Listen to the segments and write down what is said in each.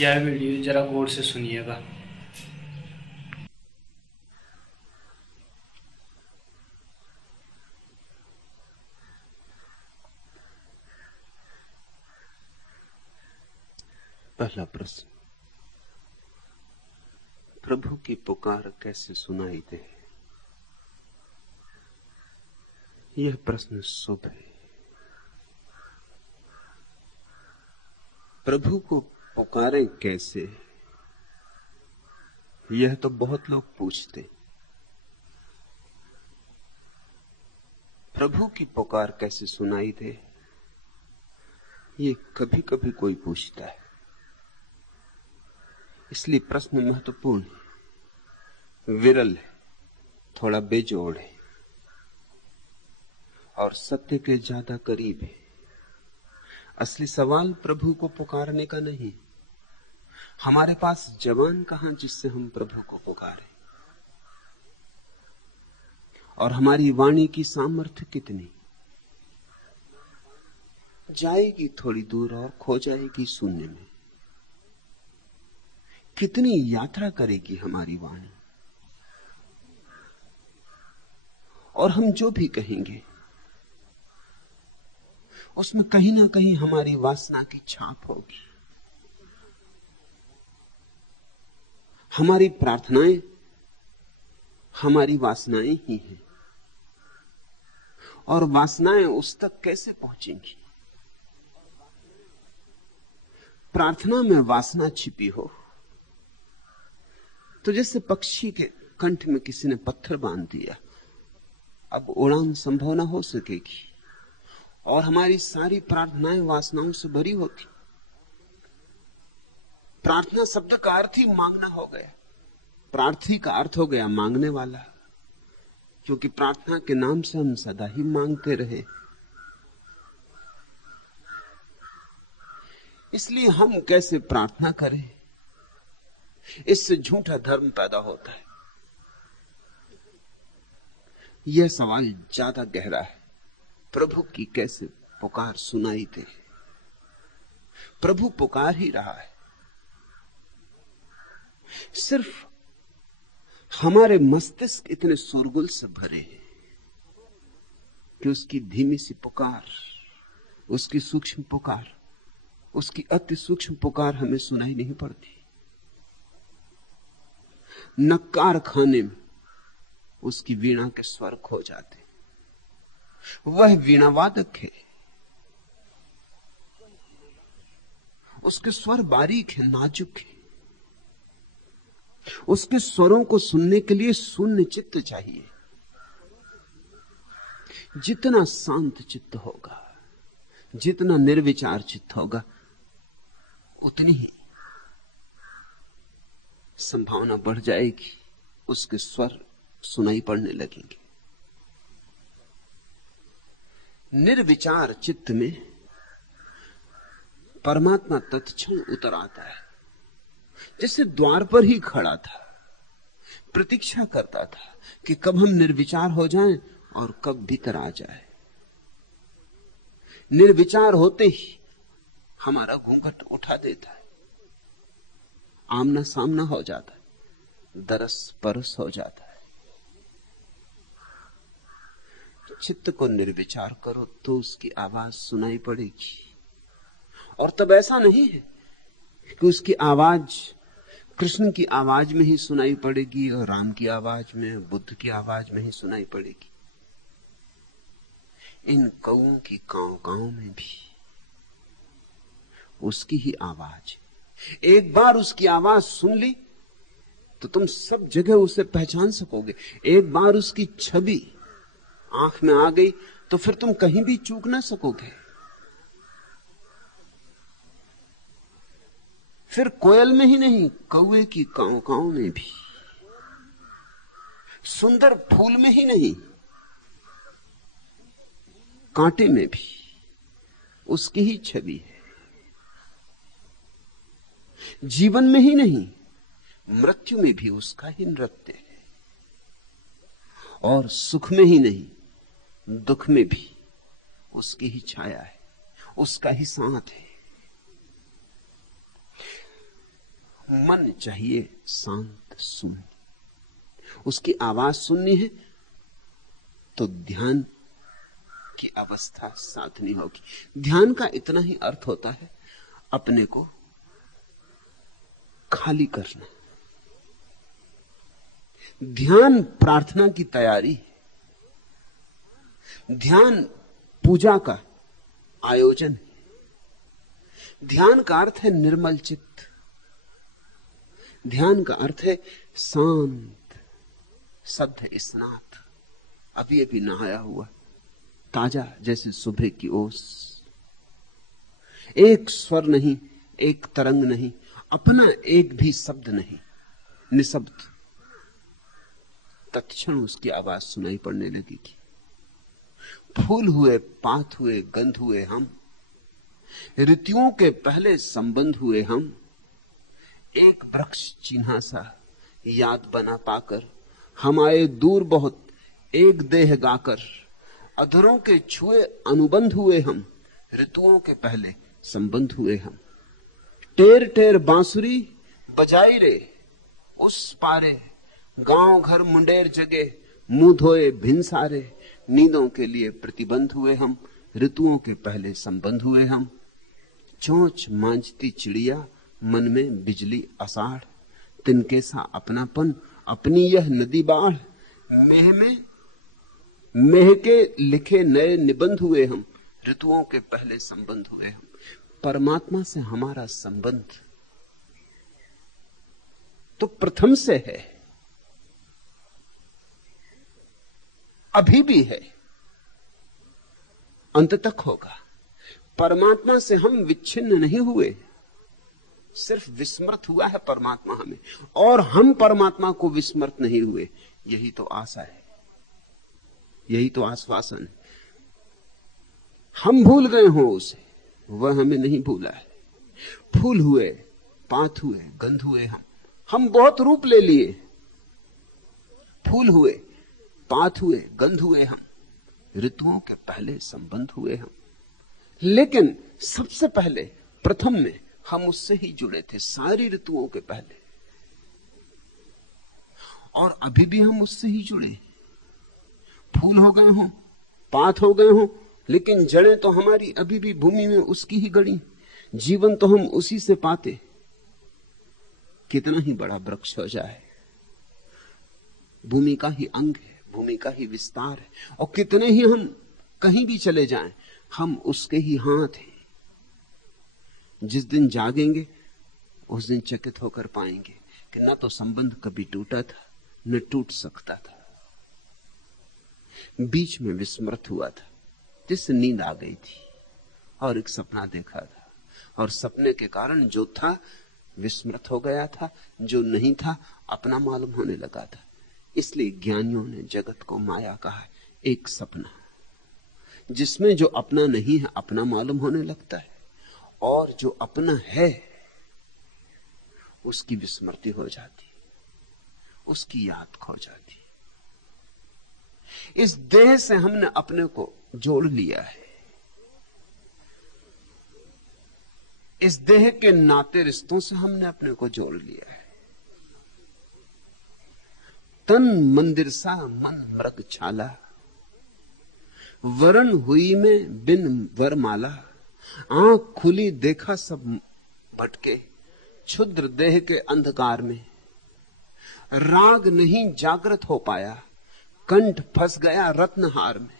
यह वीडियो जरा गौर से सुनिएगा। पहला प्रश्न, प्रभु की पुकार कैसे सुनाई दे? यह प्रश्न शुभ है। प्रभु को पुकारें कैसे, यह तो बहुत लोग पूछते। प्रभु की पुकार कैसे सुनाई दे, ये कभी कभी कोई पूछता है। इसलिए प्रश्न महत्वपूर्ण है, विरल है, थोड़ा बेजोड़ है और सत्य के ज्यादा करीब है। असली सवाल प्रभु को पुकारने का नहीं, हमारे पास जबान कहां जिससे हम प्रभु को पुकारें, और हमारी वाणी की सामर्थ्य कितनी। जाएगी थोड़ी दूर और खो जाएगी शून्य में। कितनी यात्रा करेगी हमारी वाणी, और हम जो भी कहेंगे उसमें कहीं ना कहीं हमारी वासना की छाप होगी। हमारी प्रार्थनाएं हमारी वासनाएं ही हैं, और वासनाएं उस तक कैसे पहुंचेंगी? प्रार्थना में वासना छिपी हो तो जैसे पक्षी के कंठ में किसी ने पत्थर बांध दिया, अब उड़ान संभव ना हो सकेगी। और हमारी सारी प्रार्थनाएं वासनाओं से भरी होती। प्रार्थना शब्द का अर्थ ही मांगना हो गया, प्रार्थी का अर्थ हो गया मांगने वाला, क्योंकि प्रार्थना के नाम से हम सदा ही मांगते रहे। इसलिए हम कैसे प्रार्थना करें, इससे झूठा धर्म पैदा होता है। यह सवाल ज्यादा गहरा है। प्रभु की कैसे पुकार सुनाई दे? प्रभु पुकार ही रहा है, सिर्फ हमारे मस्तिष्क इतने शोरगुल से भरे हैं कि उसकी धीमी सी पुकार, उसकी सूक्ष्म पुकार, उसकी अति सूक्ष्म पुकार हमें सुनाई नहीं पड़ती। नक्कार खाने में उसकी वीणा के स्वर खो जाते। वह वीणा वादक है, उसके स्वर बारीक है, नाजुक है। उसके स्वरों को सुनने के लिए शून्य चित्त चाहिए। जितना शांत चित्त होगा, जितना निर्विचार चित्त होगा, उतनी ही संभावना बढ़ जाएगी उसके स्वर सुनाई पड़ने लगेंगे। निर्विचार चित्त में परमात्मा तत्क्षण उतर आता है, जैसे द्वार पर ही खड़ा था, प्रतीक्षा करता था कि कब हम निर्विचार हो जाएं और कब भीतर आ जाए। निर्विचार होते ही हमारा घूंघट उठा देता है, आमना सामना हो जाता है, दरस परस हो जाता है। चित्त को निर्विचार करो तो उसकी आवाज सुनाई पड़ेगी। और तब ऐसा नहीं है कि उसकी आवाज कृष्ण की आवाज में ही सुनाई पड़ेगी और राम की आवाज में, बुद्ध की आवाज में ही सुनाई पड़ेगी। इन कौओं की कांव कांव में भी उसकी ही आवाज है। एक बार उसकी आवाज सुन ली तो तुम सब जगह उसे पहचान सकोगे। एक बार उसकी छवि आंख में आ गई तो फिर तुम कहीं भी चूक ना सकोगे। फिर कोयल में ही नहीं, कौए की कांव कांव में भी, सुंदर फूल में ही नहीं, कांटे में भी उसकी ही छवि है। जीवन में ही नहीं, मृत्यु में भी उसका ही नृत्य है। और सुख में ही नहीं, दुख में भी उसकी ही छाया है, उसका ही साथ है। मन चाहिए शांत शून्य। उसकी आवाज सुननी है तो ध्यान की अवस्था साधनी होगी। ध्यान का इतना ही अर्थ होता है अपने को खाली करना। ध्यान प्रार्थना की तैयारी है। ध्यान पूजा का आयोजन है। ध्यान का अर्थ है निर्मल चित्त। ध्यान का अर्थ है शांत सद्ध स्नात, अभी अभी नहाया हुआ, ताजा जैसे सुबह की ओस। एक स्वर नहीं, एक तरंग नहीं, अपना एक भी शब्द नहीं, निशब्द। तत्क्षण उसकी आवाज सुनाई पड़ने लगेगी। फूल हुए, पात हुए, गंध हुए हम, ऋतुओं के पहले संबंध हुए हम। एक वृक्ष चिन्हा सा याद बना पाकर, हम आए दूर बहुत एक देह गाकर। अधरों के छुए अनुबंध हुए हम, ऋतुओं के पहले संबंध हुए हम। टेर टेर बांसुरी बजाई रे उस पारे, गांव घर मुंडेर जगे, मुंह धोए भिनसारे। नींदों के लिए प्रतिबंध हुए हम, ऋतुओं के पहले संबंध हुए हम। चोंच मांझती चिड़िया, मन में बिजली अषाढ़। तिनके सा अपनापन, अपनी यह नदी बाढ़। मेह में मेह के लिखे नए निबंध हुए हम, ऋतुओं के पहले संबंध हुए हम। परमात्मा से हमारा संबंध तो प्रथम से है, अभी भी है, अंत तक होगा। परमात्मा से हम विच्छिन्न नहीं हुए, सिर्फ विस्मृत हुआ है परमात्मा हमें, और हम परमात्मा को विस्मृत नहीं हुए। यही तो आशा है, यही तो आश्वासन है। हम भूल गए हो उसे, वह हमें नहीं भूला है। फूल हुए, पात हुए, गंध हुए हम बहुत रूप ले लिए। फूल हुए, पात हुए, गंध हुए हम, ऋतुओं के पहले संबंध हुए हम। लेकिन सबसे पहले प्रथम में हम उससे ही जुड़े थे, सारी ऋतुओं के पहले, और अभी भी हम उससे ही जुड़े। फूल हो गए हो, पात हो गए हो, लेकिन जड़ें तो हमारी अभी भी भूमि में उसकी ही गड़ी। जीवन तो हम उसी से पाते। कितना ही बड़ा वृक्ष हो जाए, भूमि का ही अंग है, भूमि का ही विस्तार है। और कितने ही हम कहीं भी चले जाएं, हम उसके ही हाथ हैं। जिस दिन जागेंगे उस दिन चकित होकर पाएंगे कि न तो संबंध कभी टूटा था, न टूट सकता था। बीच में विस्मृत हुआ था, जिससे नींद आ गई थी और एक सपना देखा था, और सपने के कारण जो था विस्मृत हो गया था, जो नहीं था अपना मालूम होने लगा था। इसलिए ज्ञानियों ने जगत को माया कहा, एक सपना जिसमें जो अपना नहीं है अपना मालूम होने लगता है, और जो अपना है उसकी विस्मृति हो जाती, उसकी याद खो जाती। इस देह से हमने अपने को जोड़ लिया है। इस देह के नाते रिश्तों से हमने अपने को जोड़ लिया है। तन मंदिर सा मन मृग छाला, वरण हुई में बिन वरमाला। आंख खुली देखा सब भटके, क्षुद्र देह के अंधकार में। राग नहीं जागृत हो पाया, कंठ फंस गया रत्नहार में।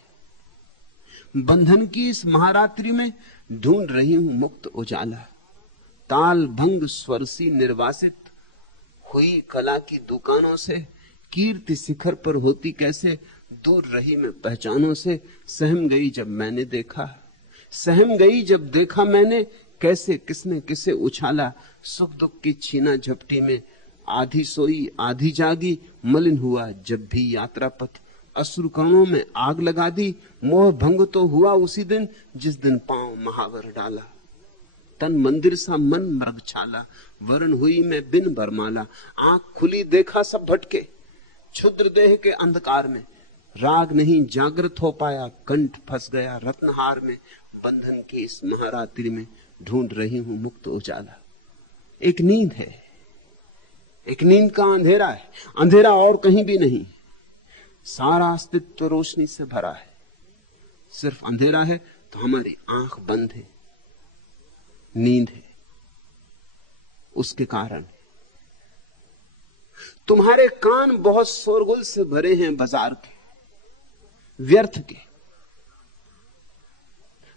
बंधन की इस महारात्रि में ढूंढ रही हूं मुक्त उजाला। ताल भंग स्वरसी निर्वासित हुई कला की दुकानों से। कीर्ति शिखर पर होती कैसे, दूर रही मैं पहचानों से। सहम गई जब मैंने देखा, सहम गई जब देखा मैंने, कैसे किसने किसे उछाला। सुख दुख की छीना झपटी में आधी सोई आधी जागी। मलिन हुआ जब भी यात्रा पथ, असुर कणों में आग लगा दी। मोह भंग तो हुआ उसी दिन, जिस दिन पांव महावर डाला। तन मंदिर सा मन मृग छाला, वरण हुई मैं बिन बरमाला। आंख खुली देखा सब भटके, क्षुद्र देह के अंधकार में। राग नहीं जागृत हो पाया, कंठ फंस गया रत्नहार में। बंधन की इस महारात्रि में ढूंढ रही हूं मुक्त उजाला। एक नींद है, एक नींद का अंधेरा है, अंधेरा और कहीं भी नहीं। सारा अस्तित्व रोशनी से भरा है, सिर्फ अंधेरा है तो हमारी आंख बंद है, नींद है। उसके कारण तुम्हारे कान बहुत शोरगुल से भरे हैं, बाजार के, व्यर्थ के।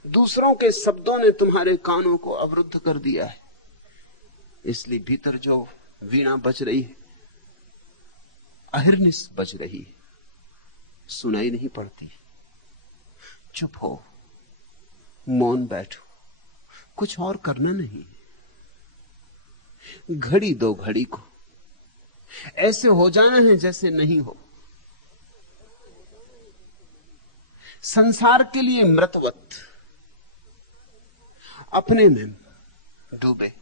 दूसरों के शब्दों ने तुम्हारे कानों को अवरुद्ध कर दिया है। इसलिए भीतर जो वीणा बज रही है, अहिर्निश बज रही है, सुनाई नहीं पड़ती। चुप हो, मौन बैठो, कुछ और करना नहीं। घड़ी दो घड़ी को, ऐसे हो जाना है जैसे नहीं हो। संसार के लिए मृतवत अपने में डूबे।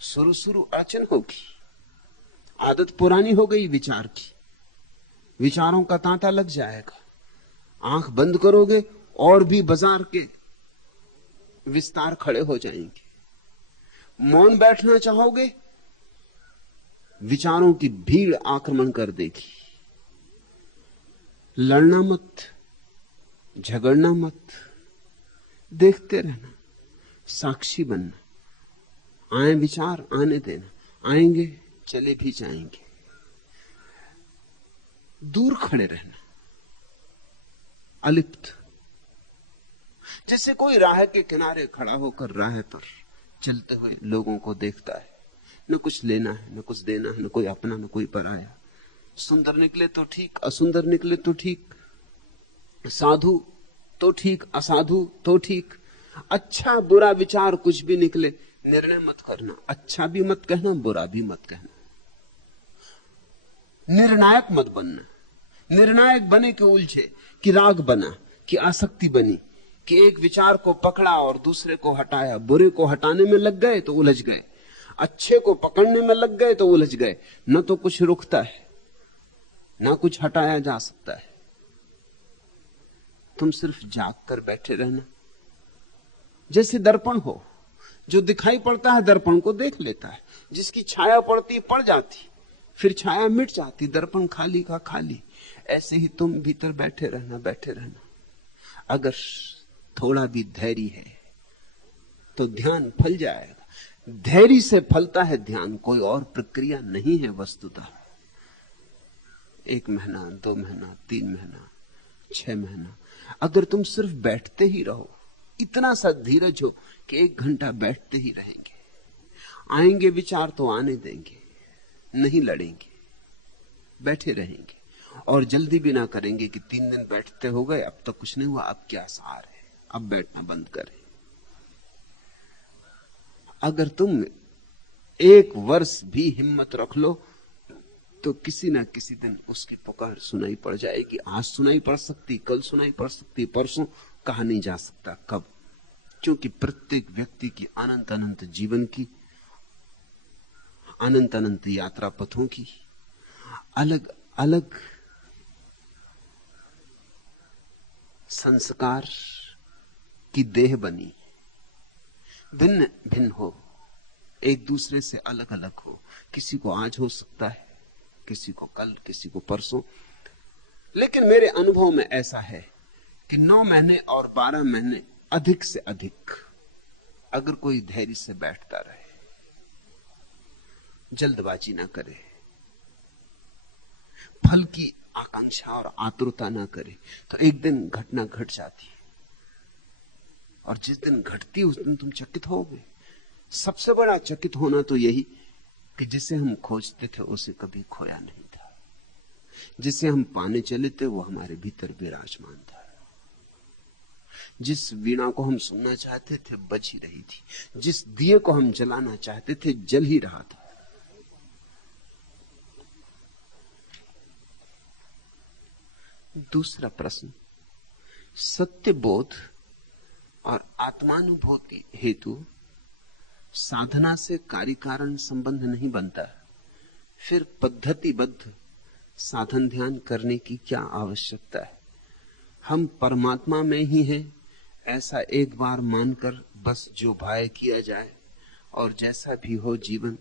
शुरू शुरू अड़चन होगी, आदत पुरानी हो गई विचार की, विचारों का तांता लग जाएगा। आंख बंद करोगे और भी बाजार के विस्तार खड़े हो जाएंगे। मौन बैठना चाहोगे, विचारों की भीड़ आक्रमण कर देगी। लड़ना मत, झगड़ना मत, देखते रहना, साक्षी बनना। आए विचार आने देना, आएंगे चले भी जाएंगे। दूर खड़े रहना, अलिप्त, जैसे कोई राह के किनारे खड़ा होकर राह पर चलते हुए लोगों को देखता है। न कुछ लेना है, न कुछ देना है, न कोई अपना न कोई पराया। सुंदर निकले तो ठीक, असुंदर निकले तो ठीक, साधु तो ठीक, असाधु तो ठीक, अच्छा बुरा विचार कुछ भी निकले, निर्णय मत करना। अच्छा भी मत कहना, बुरा भी मत कहना। निर्णायक मत बनना। निर्णायक बने कि उलझे, कि राग बना, कि आसक्ति बनी, कि एक विचार को पकड़ा और दूसरे को हटाया। बुरे को हटाने में लग गए तो उलझ गए, अच्छे को पकड़ने में लग गए तो उलझ गए। न तो कुछ रुकता है, ना कुछ हटाया जा सकता है। तुम सिर्फ जाग कर बैठे रहना। जैसे दर्पण हो, जो दिखाई पड़ता है दर्पण को देख लेता है। जिसकी छाया पड़ती पड़ जाती, फिर छाया मिट जाती, दर्पण खाली का खाली। ऐसे ही तुम भीतर बैठे रहना, बैठे रहना। अगर थोड़ा भी धैर्य है तो ध्यान फल जाएगा। धैर्य से फलता है ध्यान, कोई और प्रक्रिया नहीं है वस्तुतः। 1 महीना, 2 महीना, 3 महीना, 6 महीना, अगर तुम सिर्फ बैठते ही रहो, इतना सा धीरज हो कि 1 घंटा बैठते ही रहेंगे। आएंगे विचार तो आने देंगे, नहीं लड़ेंगे, बैठे रहेंगे। और जल्दी भी ना करेंगे कि 3 दिन बैठते हो गए, अब तक कुछ नहीं हुआ, अब क्या सार है, अब बैठना बंद करें। अगर तुम 1 वर्ष भी हिम्मत रख लो तो किसी ना किसी दिन उसकी पुकार सुनाई पड़ जाएगी। आज सुनाई पड़ सकती, कल सुनाई पड़ सकती, परसों, कहा नहीं जा सकता कब। क्योंकि प्रत्येक व्यक्ति की अनंत अनंत जीवन की, अनंत अनंत यात्रा पथों की अलग अलग संस्कार की देह बनी, भिन्न भिन्न हो, एक दूसरे से अलग अलग हो। किसी को आज हो सकता है, किसी को कल, किसी को परसों। लेकिन मेरे अनुभव में ऐसा है कि 9 महीने और 12 महीने अधिक से अधिक अगर कोई धैर्य से बैठता रहे, जल्दबाजी ना करे, फल की आकांक्षा और आतुरता ना करे, तो एक दिन घटना घट जाती है। और जिस दिन घटती उस दिन तुम चकित होगे। सबसे बड़ा चकित होना तो यही कि जिसे हम खोजते थे उसे कभी खोया नहीं था, जिसे हम पाने चले थे वो हमारे भीतर विराजमान था, जिस वीणा को हम सुनना चाहते थे बज ही रही थी, जिस दिए को हम जलाना चाहते थे जल ही रहा था। दूसरा प्रश्न, सत्य बोध और आत्मानुभूति हेतु साधना से कार्य कारण संबंध नहीं बनता, फिर पद्धतिबद्ध साधन ध्यान करने की क्या आवश्यकता है? हम परमात्मा में ही हैं ऐसा एक बार मानकर बस जो भाय किया जाए और जैसा भी हो जीवन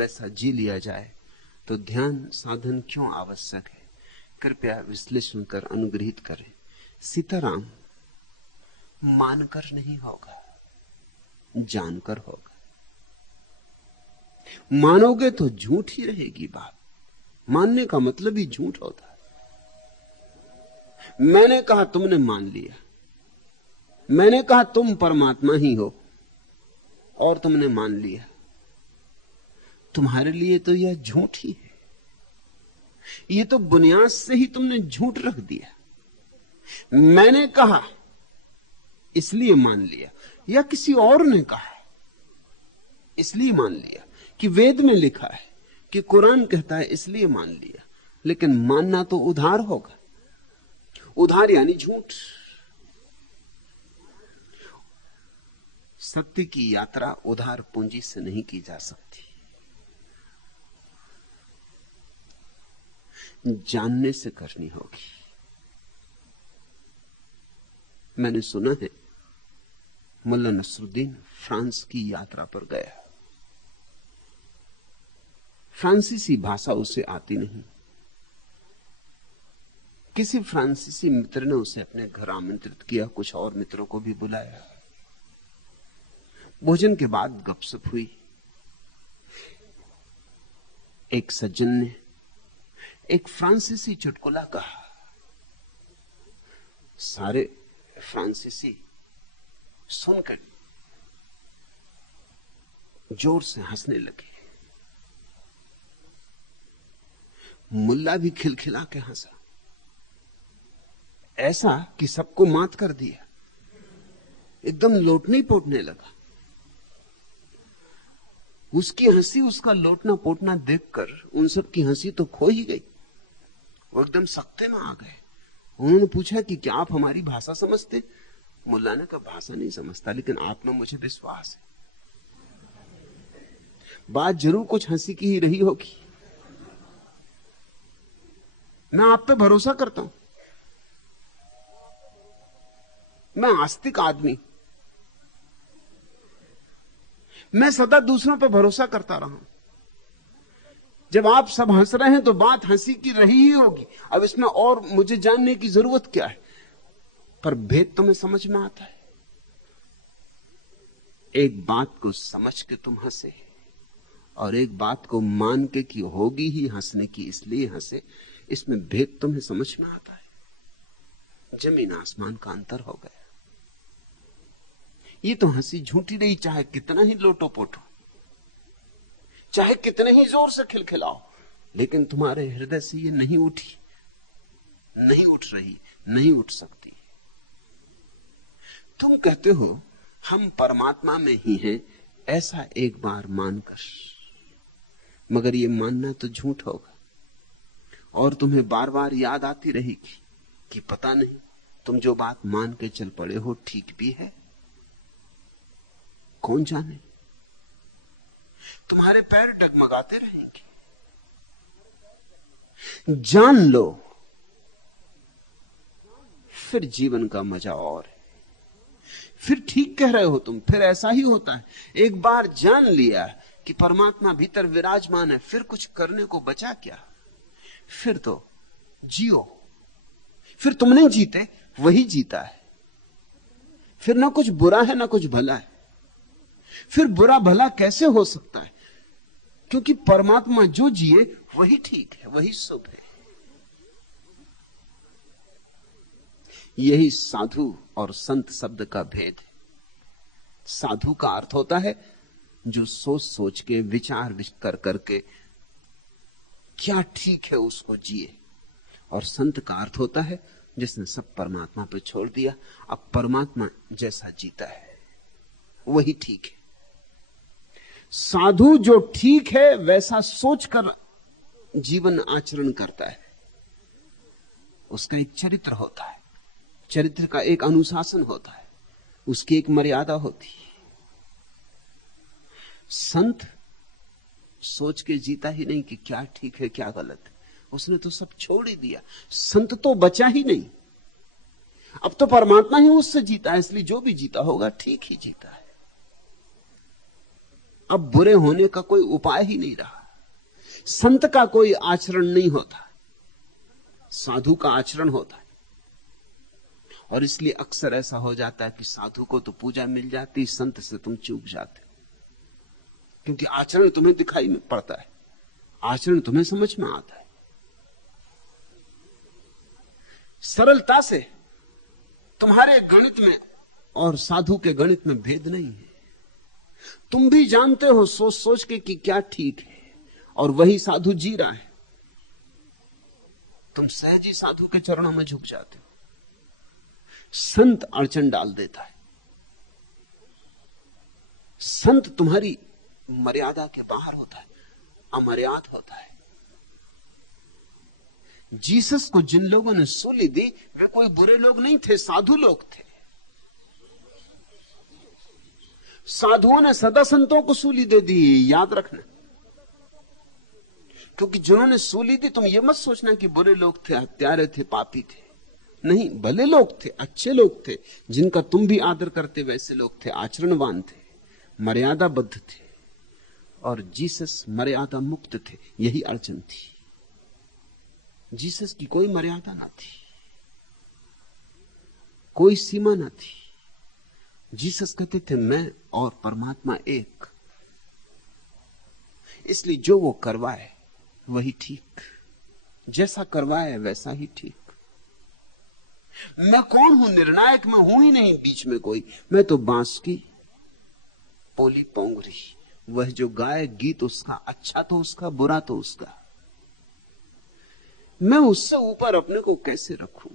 वैसा जी लिया जाए तो ध्यान साधन क्यों आवश्यक है? कृपया विश्लेषण कर अनुग्रहित करें। सीताराम, मानकर नहीं होगा, जानकर होगा। मानोगे तो झूठ ही रहेगी बात। मानने का मतलब ही झूठ होता है। मैंने कहा, तुमने मान लिया। मैंने कहा तुम परमात्मा ही हो और तुमने मान लिया। तुम्हारे लिए तो यह झूठ ही है। यह तो बुनियाद से ही तुमने झूठ रख दिया। मैंने कहा इसलिए मान लिया, या किसी और ने कहा इसलिए मान लिया, कि वेद में लिखा है, कि कुरान कहता है इसलिए मान लिया। लेकिन मानना तो उधार होगा। उधार यानी झूठ। सत्य की यात्रा उधार पूंजी से नहीं की जा सकती, जानने से करनी होगी। मैंने सुना है मुल्ला नसरुद्दीन फ्रांस की यात्रा पर गया। फ्रांसीसी भाषा उसे आती नहीं। किसी फ्रांसीसी मित्र ने उसे अपने घर आमंत्रित किया, कुछ और मित्रों को भी बुलाया। भोजन के बाद गपशप हुई। एक सज्जन ने एक फ्रांसीसी चुटकुला कहा। सारे फ्रांसीसी सुनकर जोर से हंसने लगे। मुल्ला भी खिलखिला के हंसा, ऐसा कि सबको मात कर दिया। एकदम लोटने पोटने लगा। उसकी हंसी, उसका लोटना पोटना देखकर उन सब की हंसी तो खो ही गई। वो एकदम सख्ते में आ गए। उन्होंने पूछा कि क्या आप हमारी भाषा समझते? मुल्ला ने कहा, भाषा नहीं समझता, लेकिन आप में मुझे विश्वास है। बात जरूर कुछ हंसी की ही रही होगी। मैं आप पे भरोसा करता हूं। मैं आस्तिक आदमी, मैं सदा दूसरों पे भरोसा करता रहा हूं। जब आप सब हंस रहे हैं तो बात हंसी की रही ही होगी। अब इसमें और मुझे जानने की जरूरत क्या है? पर भेद तुम्हें समझ में आता है। एक बात को समझ के तुम हंसे और एक बात को मान के कि होगी ही हंसने की इसलिए हंसे, इसमें भेद तुम्हें समझ में आता है। जमीन आसमान का अंतर हो गया। ये तो हंसी झूठी रही, चाहे कितना ही लोटो पोटो, चाहे कितने ही जोर से खिलखिलाओ, लेकिन तुम्हारे हृदय से ये नहीं उठी, नहीं उठ रही, नहीं उठ सकती। तुम कहते हो हम परमात्मा में ही हैं, ऐसा एक बार मानकर, मगर ये मानना तो झूठ होगा और तुम्हें बार बार याद आती रहेगी कि पता नहीं तुम जो बात मान के चल पड़े हो ठीक भी है। कौन जाने, तुम्हारे पैर डगमगाते रहेंगे। जान लो, फिर जीवन का मजा और है। फिर ठीक कह रहे हो तुम, फिर ऐसा ही होता है। एक बार जान लिया कि परमात्मा भीतर विराजमान है, फिर कुछ करने को बचा क्या? फिर तो जियो। फिर तुम नहीं जीते, वही जीता है। फिर ना कुछ बुरा है ना कुछ भला है। फिर बुरा भला कैसे हो सकता है? क्योंकि परमात्मा जो जिए वही ठीक है, वही शुभ है। यही साधु और संत शब्द का भेद है। साधु का अर्थ होता है जो सोच सोच के विचार कर करके क्या ठीक है उसको जिए, और संत का अर्थ होता है जिसने सब परमात्मा पे छोड़ दिया, अब परमात्मा जैसा जीता है वही ठीक है। साधु जो ठीक है वैसा सोचकर जीवन आचरण करता है, उसका एक चरित्र होता है, चरित्र का एक अनुशासन होता है, उसकी एक मर्यादा होती है। संत सोच के जीता ही नहीं कि क्या ठीक है क्या गलत है, उसने तो सब छोड़ ही दिया। संत तो बचा ही नहीं, अब तो परमात्मा ही उससे जीता है, इसलिए जो भी जीता होगा ठीक ही जीता है। अब बुरे होने का कोई उपाय ही नहीं रहा। संत का कोई आचरण नहीं होता, साधु का आचरण होता है। और इसलिए अक्सर ऐसा हो जाता है कि साधु को तो पूजा मिल जाती, संत से तुम चूक जाते, क्योंकि आचरण तुम्हें दिखाई में पड़ता है, आचरण तुम्हें समझ में आता है। सरलता से तुम्हारे गणित में और साधु के गणित में भेद नहीं है। तुम भी जानते हो सोच सोच के कि क्या ठीक है, और वही साधु जी रहा है। तुम सहज ही साधु के चरणों में झुक जाते हो। संत अड़चन डाल देता है, संत तुम्हारी मर्यादा के बाहर होता है, अमर्याद होता है। जीसस को जिन लोगों ने सूली दी वे कोई बुरे लोग नहीं थे, साधु लोग थे। साधुओं ने सदा संतों को सूली दे दी, याद रखना। क्योंकि जिन्होंने सूली दी, तुम ये मत सोचना कि बुरे लोग थे, हत्यारे थे, पापी थे। नहीं, भले लोग थे, अच्छे लोग थे, जिनका तुम भी आदर करते वैसे लोग थे, आचरणवान थे, मर्यादाबद्ध थे। और जीसस मर्यादा मुक्त थे, यही अड़चन थी। जीसस की कोई मर्यादा ना थी, कोई सीमा ना थी। जीसस कहते थे मैं और परमात्मा एक। इसलिए जो वो करवाए वही ठीक, जैसा करवाए वैसा ही ठीक। मैं कौन हूं? निर्णायक मैं हूं ही नहीं बीच में कोई। मैं तो बांस की पोली पोंगरी, वह जो गाए गीत उसका, अच्छा तो उसका, बुरा तो उसका। मैं उससे ऊपर अपने को कैसे रखूं?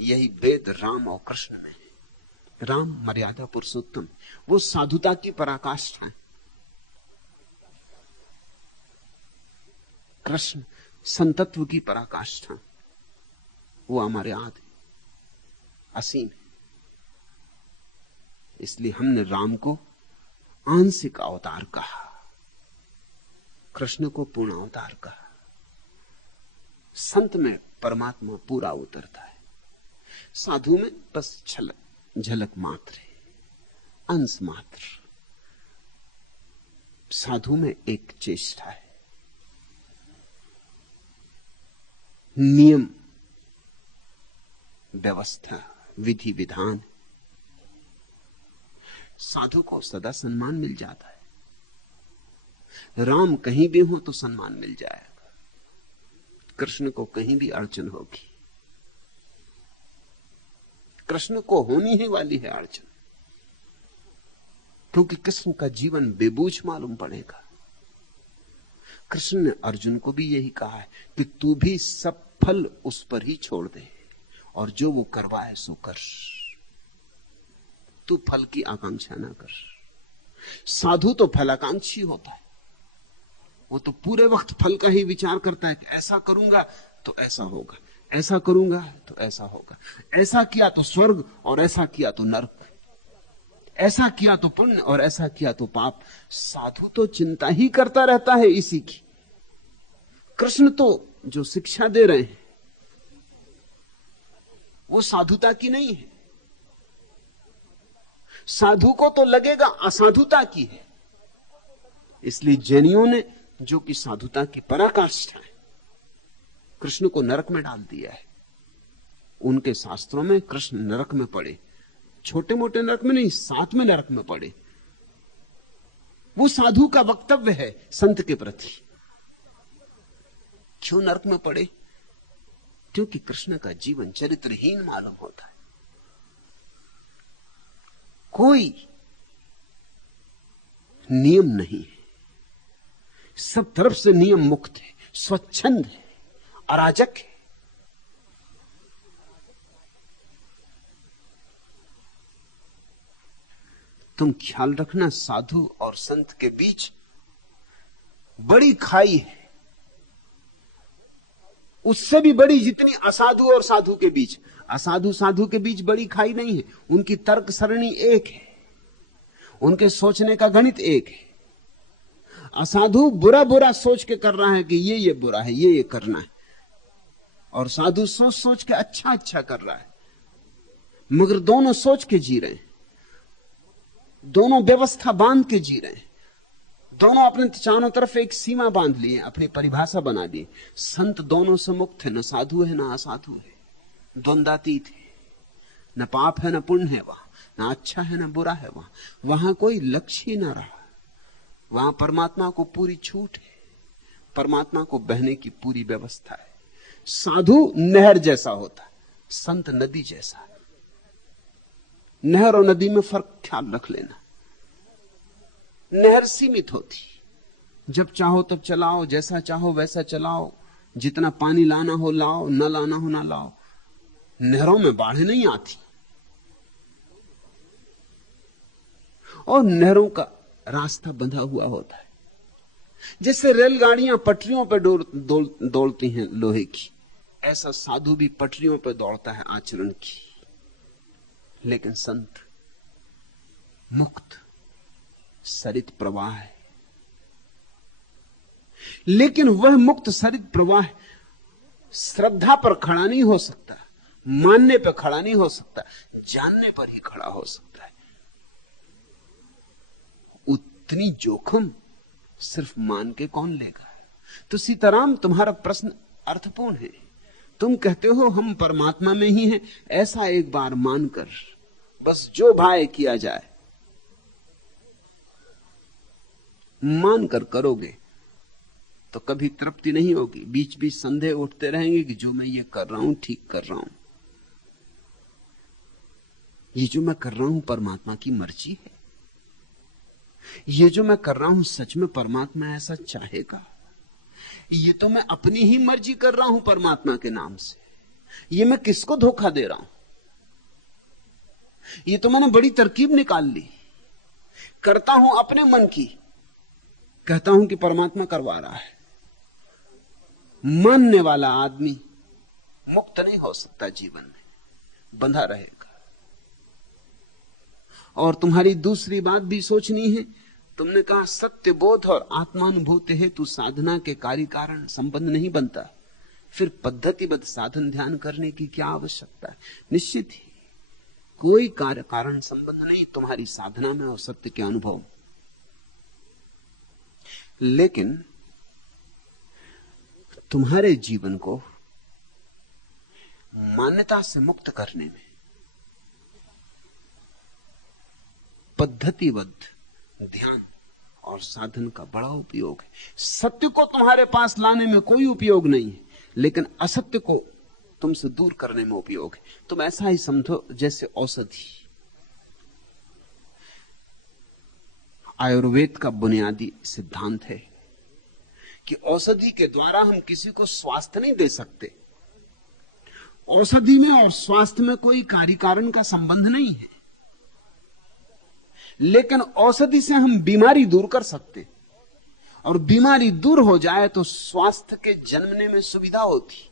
यही भेद राम और कृष्ण में है। राम मर्यादा पुरुषोत्तम, वो साधुता की पराकाष्ठा है। कृष्ण संतत्व की पराकाष्ठा, वो अमर्याद है, असीम है। इसलिए हमने राम को आंशिक अवतार कहा, कृष्ण को पूर्ण अवतार कहा। संत में परमात्मा पूरा उतरता है, साधु में बस झलक मात्र है, अंश मात्र। साधु में एक चेष्टा है, नियम व्यवस्था, विधि विधान। साधु को सदा सम्मान मिल जाता है। राम कहीं भी हो तो सम्मान मिल जाएगा, कृष्ण को कहीं भी अड़चन होगी। कृष्ण को होनी ही वाली है अड़चन, क्योंकि कृष्ण का जीवन बेबूझ मालूम पड़ेगा। कृष्ण ने अर्जुन को भी यही कहा है कि तू भी सब फल उस पर ही छोड़ दे, और जो वो करवाए सो कर, तू फल की आकांक्षा ना कर। साधु तो फलाकांक्षी होता है, वो तो पूरे वक्त फल का ही विचार करता है कि ऐसा करूंगा तो ऐसा होगा, ऐसा करूंगा तो ऐसा होगा, ऐसा किया तो स्वर्ग और ऐसा किया तो नरक, ऐसा किया तो पुण्य और ऐसा किया तो पाप। साधु तो चिंता ही करता रहता है इसी की। कृष्ण तो जो शिक्षा दे रहे हैं वो साधुता की नहीं है, साधु को तो लगेगा असाधुता की है। इसलिए जैनियों ने, जो कि साधुता की पराकाष्ठा है, कृष्ण को नरक में डाल दिया है। उनके शास्त्रों में कृष्ण नरक में पड़े, छोटे मोटे नरक में नहीं, 7वें नरक में पड़े। वो साधु का वक्तव्य है संत के प्रति। क्यों नरक में पड़े? क्योंकि कृष्ण का जीवन चरित्रहीन मालूम होता है। कोई नियम नहीं है, सब तरफ से नियम मुक्त है, स्वच्छंद है, अराजक है। तुम ख्याल रखना, साधु और संत के बीच बड़ी खाई है, उससे भी बड़ी जितनी असाधु और साधु के बीच। असाधु साधु के बीच बड़ी खाई नहीं है, उनकी तर्क सरणी एक है, उनके सोचने का गणित एक है। असाधु बुरा बुरा सोच के कर रहा है कि ये बुरा है, ये करना है, और साधु सोच सोच के अच्छा अच्छा कर रहा है। मगर दोनों सोच के जी रहे हैं, दोनों व्यवस्था बांध के जी रहे हैं, दोनों अपने चारों तरफ एक सीमा बांध लिए, अपनी परिभाषा बना ली। संत दोनों से मुक्त है, न साधु है न असाधु है, द्वंद्वातीत है, न पाप है न पुण्य है, वहां न अच्छा है न बुरा है, वहां कोई लक्ष्य ही ना रहा। वहां परमात्मा को पूरी छूट है, परमात्मा को बहने की पूरी व्यवस्था है। साधु नहर जैसा होता, संत नदी जैसा है। नहर और नदी में फर्क ख्याल रख लेना। नहर सीमित होती, जब चाहो तब चलाओ, जैसा चाहो वैसा चलाओ, जितना पानी लाना हो लाओ, न लाना हो ना लाओ। नहरों में बाढ़ नहीं आती, और नहरों का रास्ता बंधा हुआ होता है। जैसे रेलगाड़ियां पटरियों पर दौड़ती हैं लोहे की, ऐसा साधु भी पटरियों पर दौड़ता है आचरण की। लेकिन संत मुक्त सरित प्रवाह है। लेकिन वह मुक्त सरित प्रवाह श्रद्धा पर खड़ा नहीं हो सकता, मानने पर खड़ा नहीं हो सकता, जानने पर ही खड़ा हो सकता है। उतनी जोखिम सिर्फ मान के कौन लेगा? तो सीताराम, तुम्हारा प्रश्न अर्थपूर्ण है। तुम कहते हो हम परमात्मा में ही हैं, ऐसा एक बार मानकर बस जो भाए किया जाए मानकर करोगे तो कभी तृप्ति नहीं होगी। बीच बीच संदेह उठते रहेंगे कि जो मैं ये कर रहा हूं ठीक कर रहा हूं, ये जो मैं कर रहा हूं परमात्मा की मर्जी है, ये जो मैं कर रहा हूं सच में परमात्मा ऐसा चाहेगा, ये तो मैं अपनी ही मर्जी कर रहा हूं परमात्मा के नाम से, ये मैं किसको धोखा दे रहा हूं, ये तो मैंने बड़ी तरकीब निकाल ली, करता हूं अपने मन की, कहता हूं कि परमात्मा करवा रहा है। मानने वाला आदमी मुक्त नहीं हो सकता, जीवन में बंधा रहेगा। और तुम्हारी दूसरी बात भी सोचनी है। तुमने कहा सत्य बोध और आत्मानुभूति हेतु साधना के कार्य कारण संबंध नहीं बनता, फिर पद्धतिबद्ध साधन ध्यान करने की क्या आवश्यकता है? निश्चित ही कोई कार्य कारण संबंध नहीं तुम्हारी साधना में और सत्य के अनुभव। लेकिन तुम्हारे जीवन को मान्यता से मुक्त करने में पद्धतिबद्ध ध्यान और साधन का बड़ा उपयोग है। सत्य को तुम्हारे पास लाने में कोई उपयोग नहीं है, लेकिन असत्य को तुमसे दूर करने में उपयोग है। तुम ऐसा ही समझो जैसे औषधि। आयुर्वेद का बुनियादी सिद्धांत है कि औषधि के द्वारा हम किसी को स्वास्थ्य नहीं दे सकते। औषधि में और स्वास्थ्य में कोई कार्य कारण का संबंध नहीं है, लेकिन औषधि से हम बीमारी दूर कर सकते, और बीमारी दूर हो जाए तो स्वास्थ्य के जन्मने में सुविधा होती।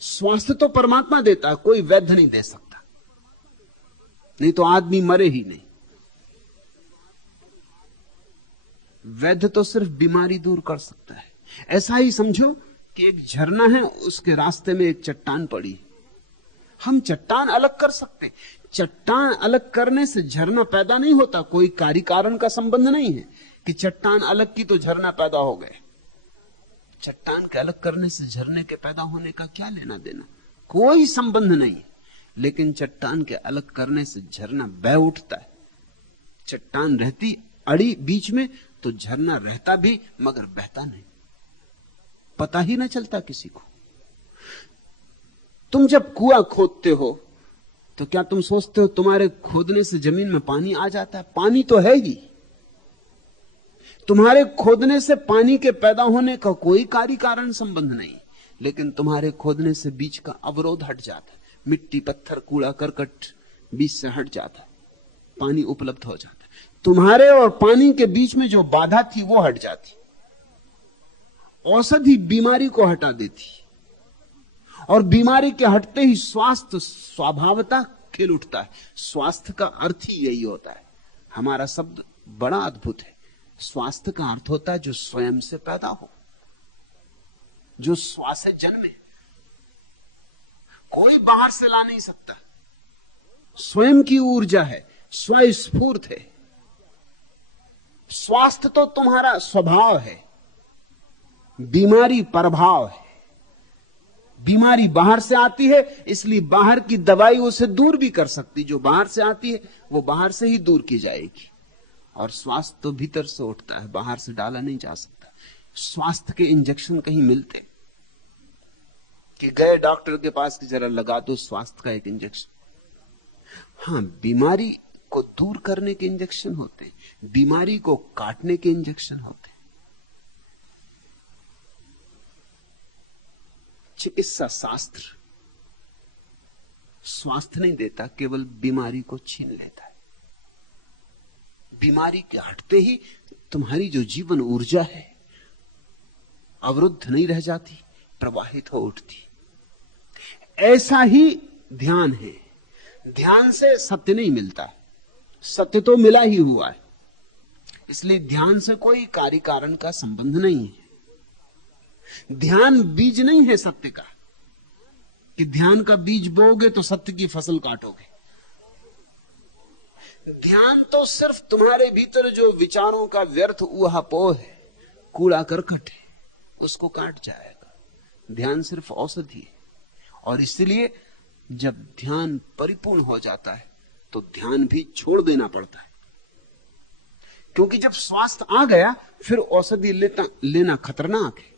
स्वास्थ्य तो परमात्मा देता है, कोई वैद्य नहीं दे सकता, नहीं तो आदमी मरे ही नहीं। वैद्य तो सिर्फ बीमारी दूर कर सकता है। ऐसा ही समझो कि एक झरना है, उसके रास्ते में एक चट्टान पड़ी, हम चट्टान अलग कर सकते। चट्टान अलग करने से झरना पैदा नहीं होता, कोई कार्य कारण का संबंध नहीं है कि चट्टान अलग की तो झरना पैदा हो गए। चट्टान के अलग करने से झरने के पैदा होने का क्या लेना देना, कोई संबंध नहीं। लेकिन चट्टान के अलग करने से झरना बह उठता है। चट्टान रहती अड़ी बीच में तो झरना रहता भी मगर बहता नहीं, पता ही ना चलता किसी को। तुम जब कुआं खोदते हो तो क्या तुम सोचते हो तुम्हारे खोदने से जमीन में पानी आ जाता है? पानी तो है ही। तुम्हारे खोदने से पानी के पैदा होने का कोई कार्य कारण संबंध नहीं, लेकिन तुम्हारे खोदने से बीच का अवरोध हट जाता है। मिट्टी पत्थर कूड़ा करकट बीच से हट जाता है, पानी उपलब्ध हो जाता है। तुम्हारे और पानी के बीच में जो बाधा थी वो हट जाती। औषधि बीमारी को हटा देती, और बीमारी के हटते ही स्वास्थ्य स्वभावतः खिल उठता है। स्वास्थ्य का अर्थ ही यही होता है। हमारा शब्द बड़ा अद्भुत है। स्वास्थ्य का अर्थ होता है जो स्वयं से पैदा हो, जो स्व से जन्मे। कोई बाहर से ला नहीं सकता, स्वयं की ऊर्जा है, स्वस्फूर्त है। स्वास्थ्य तो तुम्हारा स्वभाव है, बीमारी प्रभाव है। बीमारी बाहर से आती है, इसलिए बाहर की दवाई उसे दूर भी कर सकती। जो बाहर से आती है वो बाहर से ही दूर की जाएगी। और स्वास्थ्य तो भीतर से उठता है, बाहर से डाला नहीं जा सकता। स्वास्थ्य के इंजेक्शन कहीं मिलते कि गए डॉक्टर के पास कि जरा लगा दो स्वास्थ्य का एक इंजेक्शन? हाँ, बीमारी को दूर करने के इंजेक्शन होते, बीमारी को काटने के इंजेक्शन होते। चिकित्सा शास्त्र स्वास्थ्य नहीं देता, केवल बीमारी को छीन लेता है। बीमारी के हटते ही तुम्हारी जो जीवन ऊर्जा है अवरुद्ध नहीं रह जाती, प्रवाहित हो उठती। ऐसा ही ध्यान है। ध्यान से सत्य नहीं मिलता, सत्य तो मिला ही हुआ है। इसलिए ध्यान से कोई कार्य कारण का संबंध नहीं है। ध्यान बीज नहीं है सत्य का कि ध्यान का बीज बोओगे तो सत्य की फसल काटोगे। ध्यान तो सिर्फ तुम्हारे भीतर जो विचारों का व्यर्थ ऊहापोह है, कूड़ा करकट है, उसको काट जाएगा। ध्यान सिर्फ औषधि है। और इसलिए जब ध्यान परिपूर्ण हो जाता है तो ध्यान भी छोड़ देना पड़ता है, क्योंकि जब स्वास्थ्य आ गया फिर औषधि लेना खतरनाक है।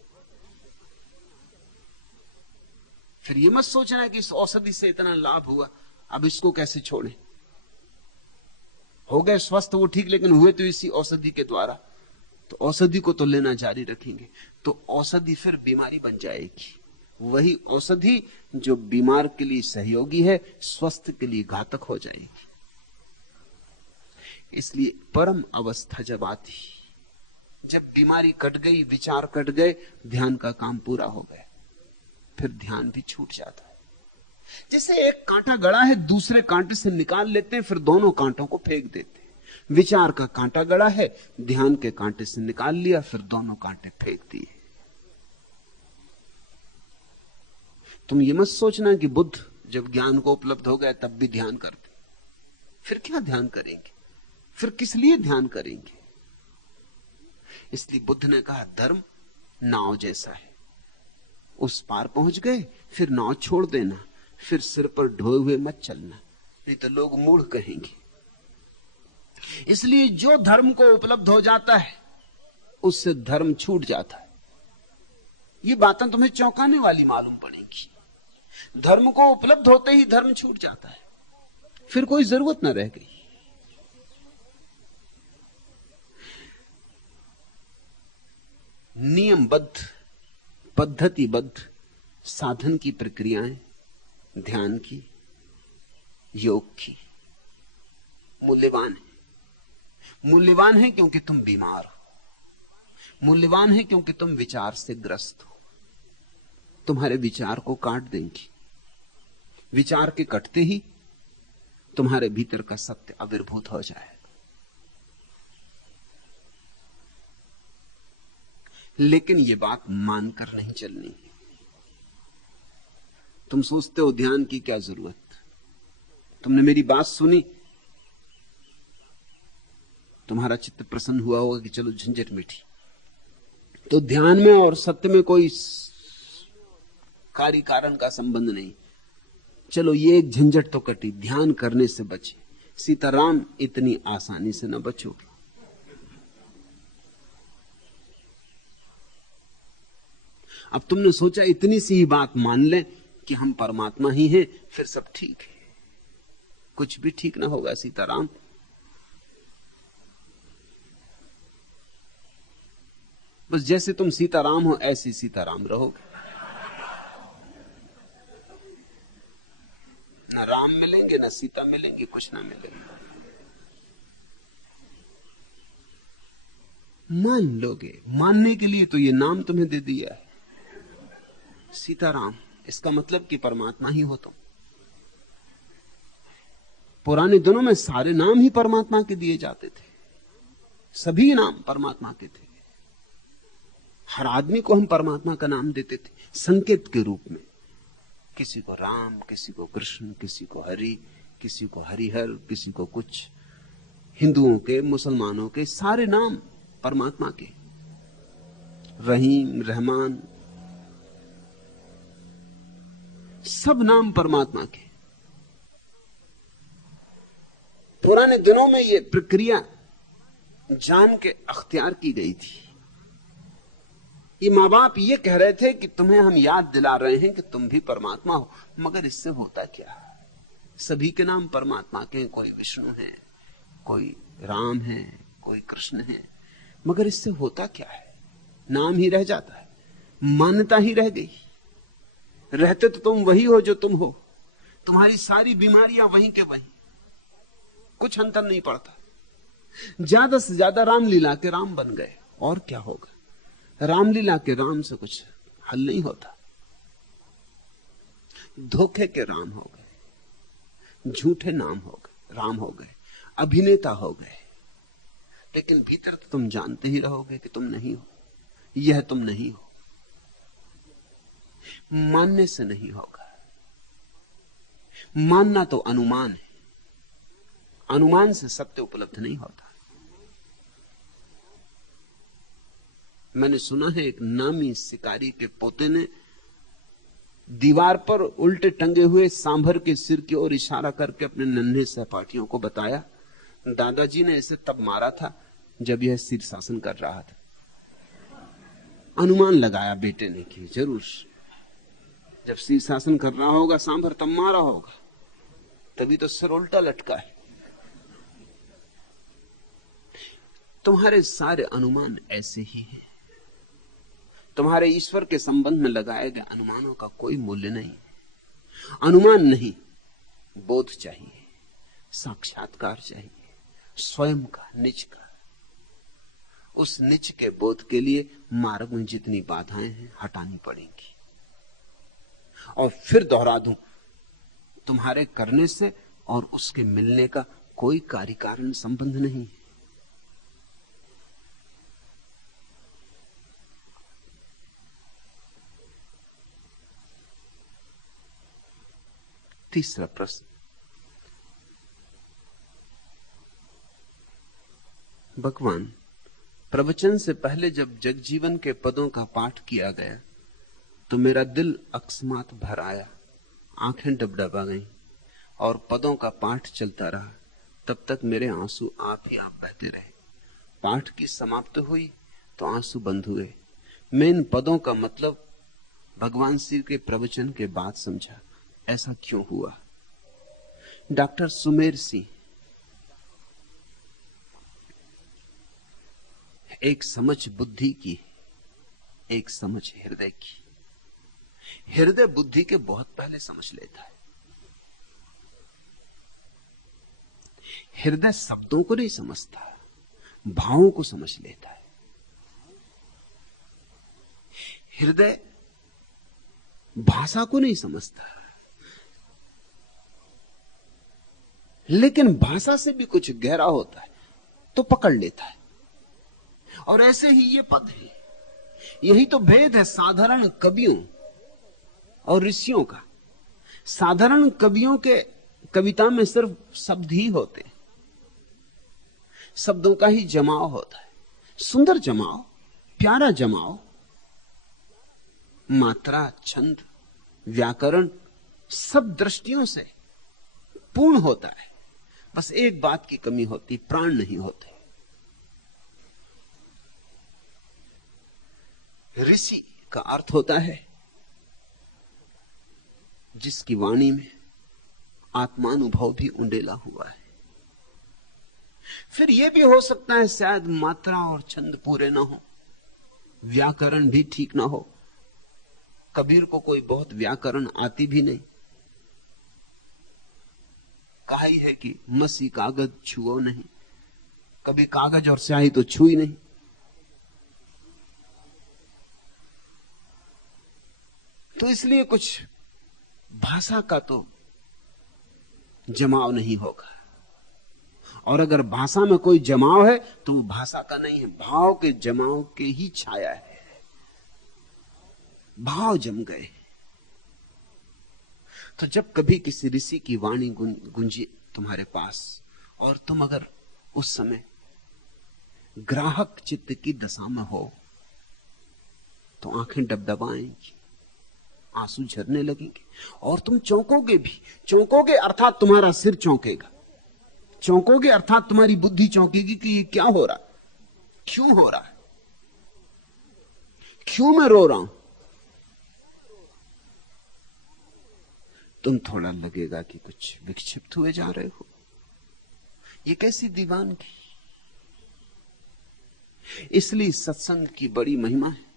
फिर यह मत सोचना कि इस औषधि से इतना लाभ हुआ, अब इसको कैसे छोड़ें। हो गए स्वस्थ वो ठीक, लेकिन हुए तो इसी औषधि के द्वारा, तो औषधि को तो लेना जारी रखेंगे, तो औषधि फिर बीमारी बन जाएगी। वही औषधि जो बीमार के लिए सहयोगी है, स्वस्थ के लिए घातक हो जाएगी। इसलिए परम अवस्था जब आती, जब बीमारी कट गई, विचार कट गए, ध्यान का काम पूरा हो गया, फिर ध्यान भी छूट जाता है। जैसे एक कांटा गड़ा है, दूसरे कांटे से निकाल लेते हैं, फिर दोनों कांटों को फेंक देते हैं। विचार का कांटा गड़ा है, ध्यान के कांटे से निकाल लिया, फिर दोनों कांटे फेंक दिए। तुम ये मत सोचना कि बुद्ध जब ज्ञान को उपलब्ध हो गया तब भी ध्यान करते। फिर क्या ध्यान करेंगे, फिर किस लिए ध्यान करेंगे? इसलिए बुद्ध ने कहा धर्म नाव जैसा है, उस पार पहुंच गए फिर नाव छोड़ देना, फिर सिर पर ढोए हुए मत चलना, नहीं तो लोग मूढ़ कहेंगे। इसलिए जो धर्म को उपलब्ध हो जाता है उससे धर्म छूट जाता है। ये बातें तुम्हें चौंकाने वाली मालूम पड़ेगी। धर्म को उपलब्ध होते ही धर्म छूट जाता है, फिर कोई जरूरत न रह गई। नियमबद्ध, पद्धतिबद्ध साधन की प्रक्रियाएं, ध्यान की, योग की मूल्यवान है। मूल्यवान है क्योंकि तुम बीमार हो, मूल्यवान है क्योंकि तुम विचार से ग्रस्त हो। तुम्हारे विचार को काट देंगी। विचार के कटते ही तुम्हारे भीतर का सत्य आविर्भूत हो जाएगा। लेकिन यह बात मानकर नहीं चलनी। तुम सोचते हो ध्यान की क्या जरूरत, तुमने मेरी बात सुनी, तुम्हारा चित्त प्रसन्न हुआ होगा कि चलो झंझट मिटी। तो ध्यान में और सत्य में कोई कार्य कारण का संबंध नहीं। चलो ये एक झंझट तो कटी, ध्यान करने से बचे। सीताराम इतनी आसानी से न बचोगे। अब तुमने सोचा इतनी सी ही बात मान लें कि हम परमात्मा ही हैं, फिर सब ठीक है। कुछ भी ठीक ना होगा सीताराम। बस जैसे तुम सीताराम हो ऐसे सीताराम रहोगे। ना राम मिलेंगे ना सीता मिलेंगे, कुछ ना मिलेंगे। मान लोगे, मानने के लिए तो ये नाम तुम्हें दे दिया है सीताराम। इसका मतलब कि परमात्मा ही हो तुम। पुराने दिनों में सारे नाम ही परमात्मा के दिए जाते थे, सभी नाम परमात्मा के थे। हर आदमी को हम परमात्मा का नाम देते थे संकेत के रूप में। किसी को राम, किसी को कृष्ण, किसी को हरि, किसी को हरिहर, किसी को कुछ। हिंदुओं के, मुसलमानों के सारे नाम परमात्मा के, रहीम, रहमान, सब नाम परमात्मा के। पुराने दिनों में यह प्रक्रिया जान के अख्तियार की गई थी। ये मां बाप ये कह रहे थे कि तुम्हें हम याद दिला रहे हैं कि तुम भी परमात्मा हो, मगर इससे होता क्या? सभी के नाम परमात्मा के हैं, कोई विष्णु है, कोई राम है, कोई कृष्ण है, मगर इससे होता क्या है? नाम ही रह जाता है, मान्यता ही रह गई। रहते तो तुम वही हो जो तुम हो, तुम्हारी सारी बीमारियां वहीं के वहीं, कुछ अंतर नहीं पड़ता। ज्यादा से ज्यादा रामलीला के राम बन गए, और क्या होगा? रामलीला के राम से कुछ हल नहीं होता। धोखे के राम हो गए, झूठे नाम हो गए, राम हो गए, अभिनेता हो गए, लेकिन भीतर तो तुम जानते ही रहोगे कि तुम नहीं हो, यह तुम नहीं हो। मानने से नहीं होगा। मानना तो अनुमान है, अनुमान से सत्य उपलब्ध नहीं होता। मैंने सुना है एक नामी शिकारी के पोते ने दीवार पर उल्टे टंगे हुए सांभर के सिर की ओर इशारा करके अपने नन्हे सहपाठियों को बताया, दादाजी ने इसे तब मारा था जब यह शीर्षासन कर रहा था। अनुमान लगाया बेटे ने कि जरूर जब शीर्षासन कर रहा होगा सांभर तब मारा होगा, तभी तो सिर उल्टा लटका है। तुम्हारे सारे अनुमान ऐसे ही हैं। तुम्हारे ईश्वर के संबंध में लगाए गए अनुमानों का कोई मूल्य नहीं। अनुमान नहीं, बोध चाहिए, साक्षात्कार चाहिए, स्वयं का, निज का। उस निज के बोध के लिए मार्ग में जितनी बाधाएं हैं हटानी पड़ेंगी। और फिर दोहरा दूं, तुम्हारे करने से और उसके मिलने का कोई कार्य कारण संबंध नहीं। तीसरा प्रश्न, भगवान, प्रवचन से पहले जब जगजीवन के पदों का पाठ किया गया तो मेरा दिल अकस्मात भर आया, आंखें डबडबा गईं और पदों का पाठ चलता रहा। तब तक मेरे आंसू आप ही आप बहते रहे। पाठ की समाप्ति हुई तो आंसू बंद हुए। मैं इन पदों का मतलब भगवान श्री के प्रवचन के बाद समझा। ऐसा क्यों हुआ? डॉक्टर सुमेर सिंह, एक समझ बुद्धि की, एक समझ हृदय की। हृदय बुद्धि के बहुत पहले समझ लेता है। हृदय शब्दों को नहीं समझता, भावों को समझ लेता है। हृदय भाषा को नहीं समझता, लेकिन भाषा से भी कुछ गहरा होता है तो पकड़ लेता है। और ऐसे ही ये पद है। यही तो भेद है साधारण कवियों और ऋषियों का। साधारण कवियों के कविता में सिर्फ शब्द ही होते, शब्दों का ही जमाव होता है, सुंदर जमाव, प्यारा जमाव, मात्रा, छंद, व्याकरण सब दृष्टियों से पूर्ण होता है। बस एक बात की कमी होती, प्राण नहीं होते। ऋषि का अर्थ होता है जिसकी वाणी में आत्मानुभव भी उंडेला हुआ है। फिर यह भी हो सकता है शायद मात्रा और छंद पूरे ना हो, व्याकरण भी ठीक ना हो। कबीर को कोई बहुत व्याकरण आती भी नहीं। कहा ही है कि मसी कागज छुओ नहीं, कभी कागज और स्याही तो छुई नहीं। तो इसलिए कुछ भाषा का तो जमाव नहीं होगा। और अगर भाषा में कोई जमाव है तो वो भाषा का नहीं है, भाव के जमाव के ही छाया है। भाव जम गए। तो जब कभी किसी ऋषि की वाणी गूंजी तुम्हारे पास और तुम अगर उस समय ग्राहक चित्त की दशा में हो तो आंखें डबडबाएंगी, आंसू झरने लगेंगे और तुम चौंकोगे भी। चौंकोगे अर्थात तुम्हारा सिर चौंकेगा, चौंकोगे अर्थात तुम्हारी बुद्धि चौंकेगी कि ये क्या हो रहा, क्यों हो रहा है, क्यों मैं रो रहा हूं। तुम थोड़ा लगेगा कि कुछ विक्षिप्त हुए जा रहे हो। ये कैसी दीवानगी। इसलिए सत्संग की बड़ी महिमा है।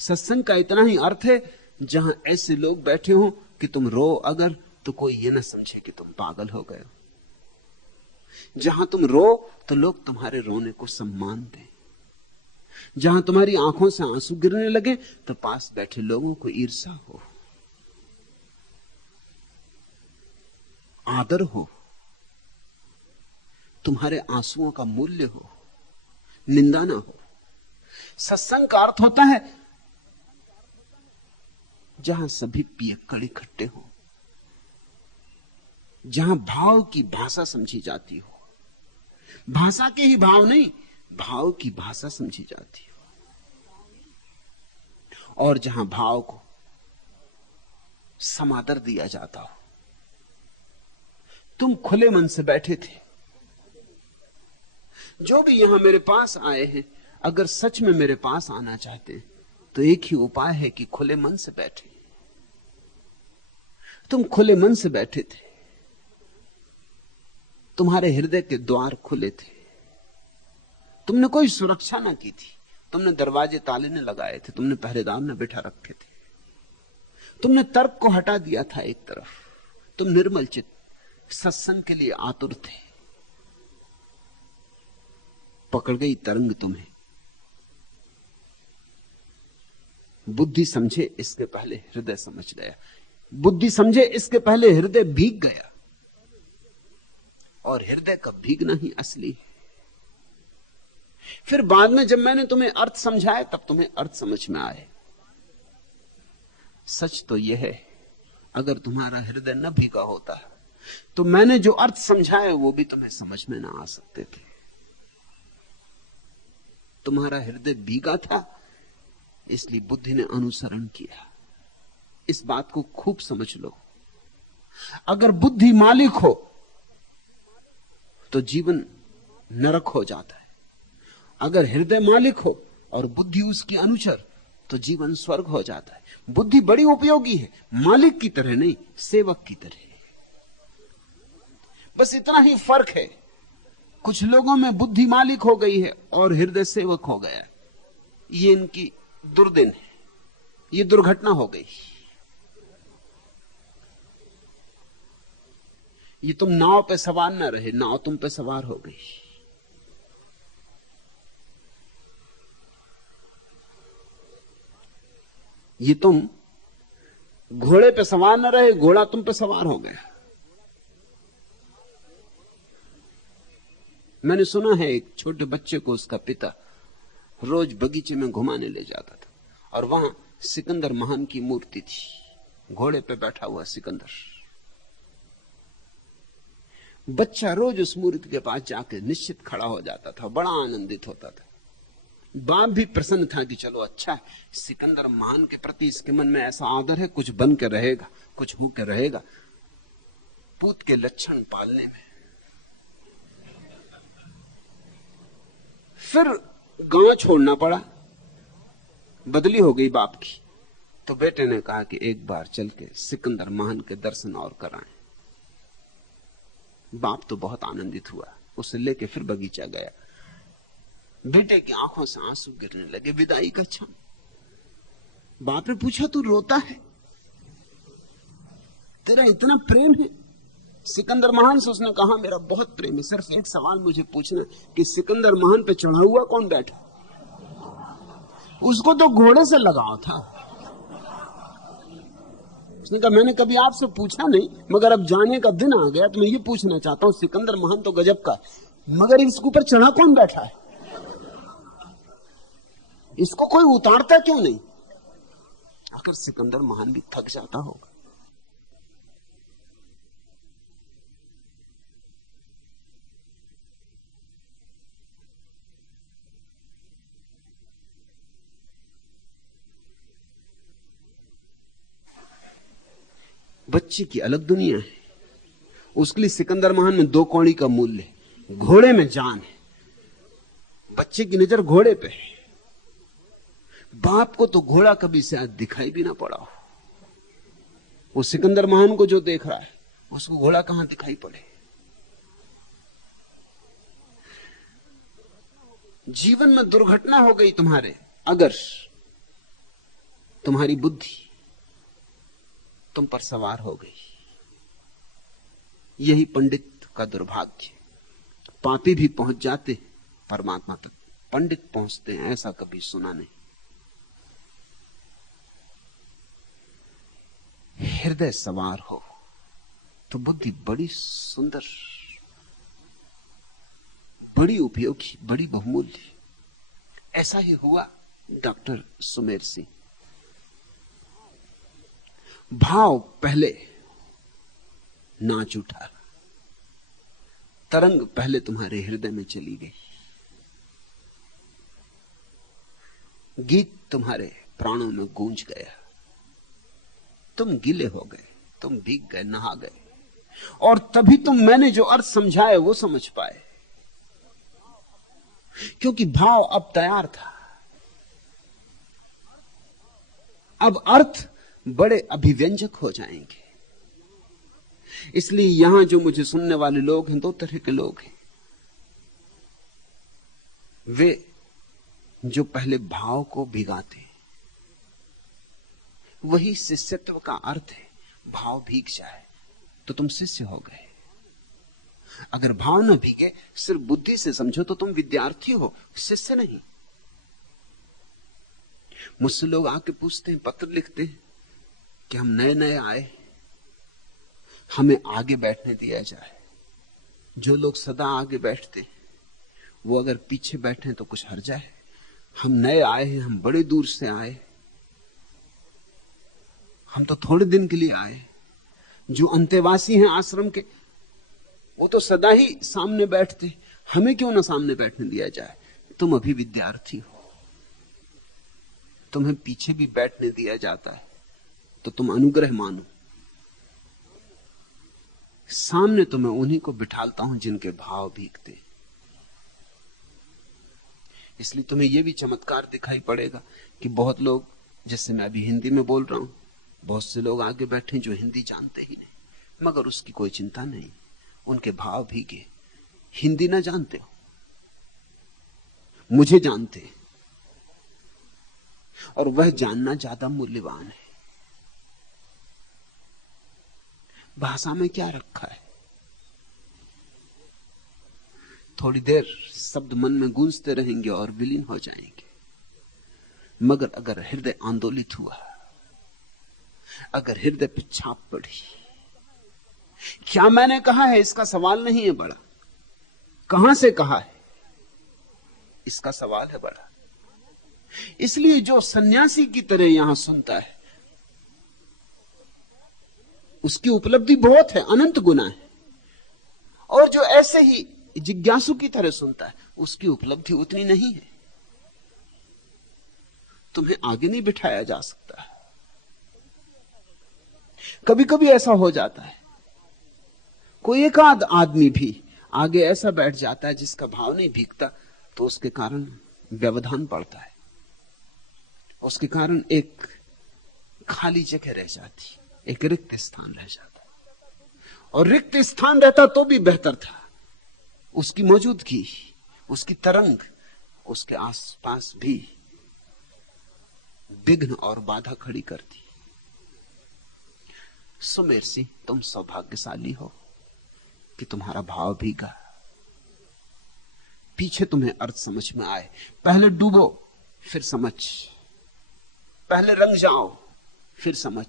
सत्संग का इतना ही अर्थ है जहां ऐसे लोग बैठे हो कि तुम रो अगर तो कोई ये ना समझे कि तुम पागल हो गए हो। जहां तुम रो तो लोग तुम्हारे रोने को सम्मान दें। जहां तुम्हारी आंखों से आंसू गिरने लगे तो पास बैठे लोगों को ईर्ष्या हो, आदर हो, तुम्हारे आंसुओं का मूल्य हो, निंदा ना हो। सत्संग का अर्थ होता है जहां सभी पियक्कड़ इकट्ठे हो, जहां भाव की भाषा समझी जाती हो, भाषा के ही भाव नहीं, भाव की भाषा समझी जाती हो, और जहां भाव को समादर दिया जाता हो। तुम खुले मन से बैठे थे। जो भी यहां मेरे पास आए हैं, अगर सच में मेरे पास आना चाहते हैं तो एक ही उपाय है कि खुले मन से बैठे। तुम खुले मन से बैठे थे, तुम्हारे हृदय के द्वार खुले थे, तुमने कोई सुरक्षा ना की थी, तुमने दरवाजे ताले न लगाए थे, तुमने पहरेदार न बिठा रखे थे, तुमने तर्क को हटा दिया था एक तरफ, तुम निर्मल चित्त सत्संग के लिए आतुर थे। पकड़ गई तरंग तुम्हें। बुद्धि समझे इसके पहले हृदय समझ गया, बुद्धि समझे इसके पहले हृदय भीग गया, और हृदय का भीगना ही असली है। फिर बाद में जब मैंने तुम्हें अर्थ समझाए तब तुम्हें अर्थ समझ में आए। सच तो यह है, अगर तुम्हारा हृदय न भीगा होता तो मैंने जो अर्थ समझाए वो भी तुम्हें समझ में ना आ सकते थे। तुम्हारा हृदय भीगा था, इसलिए बुद्धि ने अनुसरण किया। इस बात को खूब समझ लो। अगर बुद्धि मालिक हो तो जीवन नरक हो जाता है, अगर हृदय मालिक हो और बुद्धि उसकी अनुचर तो जीवन स्वर्ग हो जाता है। बुद्धि बड़ी उपयोगी है, मालिक की तरह नहीं, सेवक की तरह। बस इतना ही फर्क है, कुछ लोगों में बुद्धि मालिक हो गई है और हृदय सेवक हो गया है। ये इनकी दुर्दिन है, ये दुर्घटना हो गई। ये तुम नाव पे सवार न रहे, नाव तुम पे सवार हो गई। ये तुम घोड़े पे सवार न रहे, घोड़ा तुम पे सवार हो गया। मैंने सुना है एक छोटे बच्चे को उसका पिता रोज बगीचे में घुमाने ले जाता था, और वहां सिकंदर महान की मूर्ति थी, घोड़े पे बैठा हुआ सिकंदर। बच्चा रोज उस मूर्ति के पास जाकर निश्चित खड़ा हो जाता था, बड़ा आनंदित होता था। बाप भी प्रसन्न था कि चलो अच्छा है, सिकंदर महान के प्रति इसके मन में ऐसा आदर है, कुछ बन के रहेगा, कुछ हो के रहेगा। पूत के लक्षण पालने में फिर गांव छोड़ना पड़ा, बदली हो गई बाप की। तो बेटे ने कहा कि एक बार चल के सिकंदर महान के दर्शन और कराएं। बाप तो बहुत आनंदित हुआ, उसे लेके फिर बगीचा गया। बेटे की आंखों से आंसू गिरने लगे, विदाई का क्षण। बाप ने पूछा तू रोता है, तेरा इतना प्रेम है सिकंदर महान से? उसने कहा मेरा बहुत प्रेम है, सिर्फ एक सवाल मुझे पूछना कि सिकंदर महान पे चढ़ा हुआ कौन बैठा? उसको तो घोड़े से लगाव था। उसने कहा मैंने कभी आपसे पूछा नहीं, मगर अब जाने का दिन आ गया तो मैं ये पूछना चाहता हूं, सिकंदर महान तो गजब का, मगर इसके ऊपर चढ़ा कौन बैठा है? इसको कोई उतारता क्यों नहीं? आखिर सिकंदर महान भी थक जाता होगा। बच्चे की अलग दुनिया है। उसके लिए सिकंदर महान में 2 कौड़ी का मूल्य है, घोड़े में जान है। बच्चे की नजर घोड़े पे है। बाप को तो घोड़ा कभी शायद दिखाई भी ना पड़ा हो। वो सिकंदर महान को जो देख रहा है उसको घोड़ा कहां दिखाई पड़े। जीवन में दुर्घटना हो गई तुम्हारे, अगर तुम्हारी बुद्धि तुम पर सवार हो गई, यही पंडित का दुर्भाग्य। पापी भी पहुंच जाते परमात्मा तक, पंडित पहुंचते हैं ऐसा कभी सुना नहीं। हृदय सवार हो तो बुद्धि बड़ी सुंदर, बड़ी उपयोगी, बड़ी बहुमूल्य। ऐसा ही हुआ डॉक्टर सुमेर सिंह। भाव पहले नाच उठा, तरंग पहले तुम्हारे हृदय में चली गई, गीत तुम्हारे प्राणों में गूंज गया, तुम गीले हो गए, तुम भीग गए, नहा गए, और तभी तुम मैंने जो अर्थ समझाए वो समझ पाए, क्योंकि भाव अब तैयार था। अब अर्थ बड़े अभिव्यंजक हो जाएंगे। इसलिए यहां जो मुझे सुनने वाले लोग हैं, 2 तरह के लोग हैं। वे जो पहले भाव को भिगाते, वही शिष्यत्व का अर्थ है। भाव भीग जाए तो तुम शिष्य हो गए। अगर भाव न भीगे, सिर्फ बुद्धि से समझो तो तुम विद्यार्थी हो, शिष्य नहीं। मुझसे लोग आके पूछते हैं, पत्र लिखते हैं कि हम नए नए आए, हमें आगे बैठने दिया जाए। जो लोग सदा आगे बैठते वो अगर पीछे बैठे तो कुछ हर्जा है। हम नए आए हैं, हम बड़े दूर से आए, हम तो थोड़े दिन के लिए आए। जो अंतेवासी हैं आश्रम के, वो तो सदा ही सामने बैठते, हमें क्यों ना सामने बैठने दिया जाए। तुम अभी विद्यार्थी हो, तुम्हें पीछे भी बैठने दिया जाता है तो तुम अनुग्रह मानो। सामने तो मैं उन्हीं को बिठालता हूं जिनके भाव भीगते। इसलिए तुम्हें यह भी चमत्कार दिखाई पड़ेगा कि बहुत लोग, जैसे मैं अभी हिंदी में बोल रहा हूं, बहुत से लोग आगे बैठे जो हिंदी जानते ही नहीं, मगर उसकी कोई चिंता नहीं, उनके भाव भीगे। हिंदी ना जानते हो, मुझे जानते हैं, और वह जानना ज्यादा मूल्यवान है। भाषा में क्या रखा है? थोड़ी देर शब्द मन में गूंजते रहेंगे और विलीन हो जाएंगे, मगर अगर हृदय आंदोलित हुआ, अगर हृदय पे छाप पड़ी, क्या मैंने कहा है इसका सवाल नहीं है बड़ा, कहां से कहा है इसका सवाल है बड़ा। इसलिए जो सन्यासी की तरह यहां सुनता है उसकी उपलब्धि बहुत है, अनंत गुना है, और जो ऐसे ही जिज्ञासु की तरह सुनता है उसकी उपलब्धि उतनी नहीं है। तुम्हें आगे नहीं बिठाया जा सकता। कभी कभी ऐसा हो जाता है, कोई एक आध आदमी भी आगे ऐसा बैठ जाता है जिसका भाव नहीं भीगता, तो उसके कारण व्यवधान पड़ता है, उसके कारण एक खाली जगह रह जाती, एक रिक्त स्थान रह जाता। और रिक्त स्थान रहता तो भी बेहतर था, उसकी मौजूदगी, उसकी तरंग उसके आसपास भी विघ्न और बाधा खड़ी करती। सुमेर सिंह, तुम सौभाग्यशाली हो कि तुम्हारा भाव भीगा, पीछे तुम्हें अर्थ समझ में आए। पहले डूबो फिर समझ, पहले रंग जाओ फिर समझ,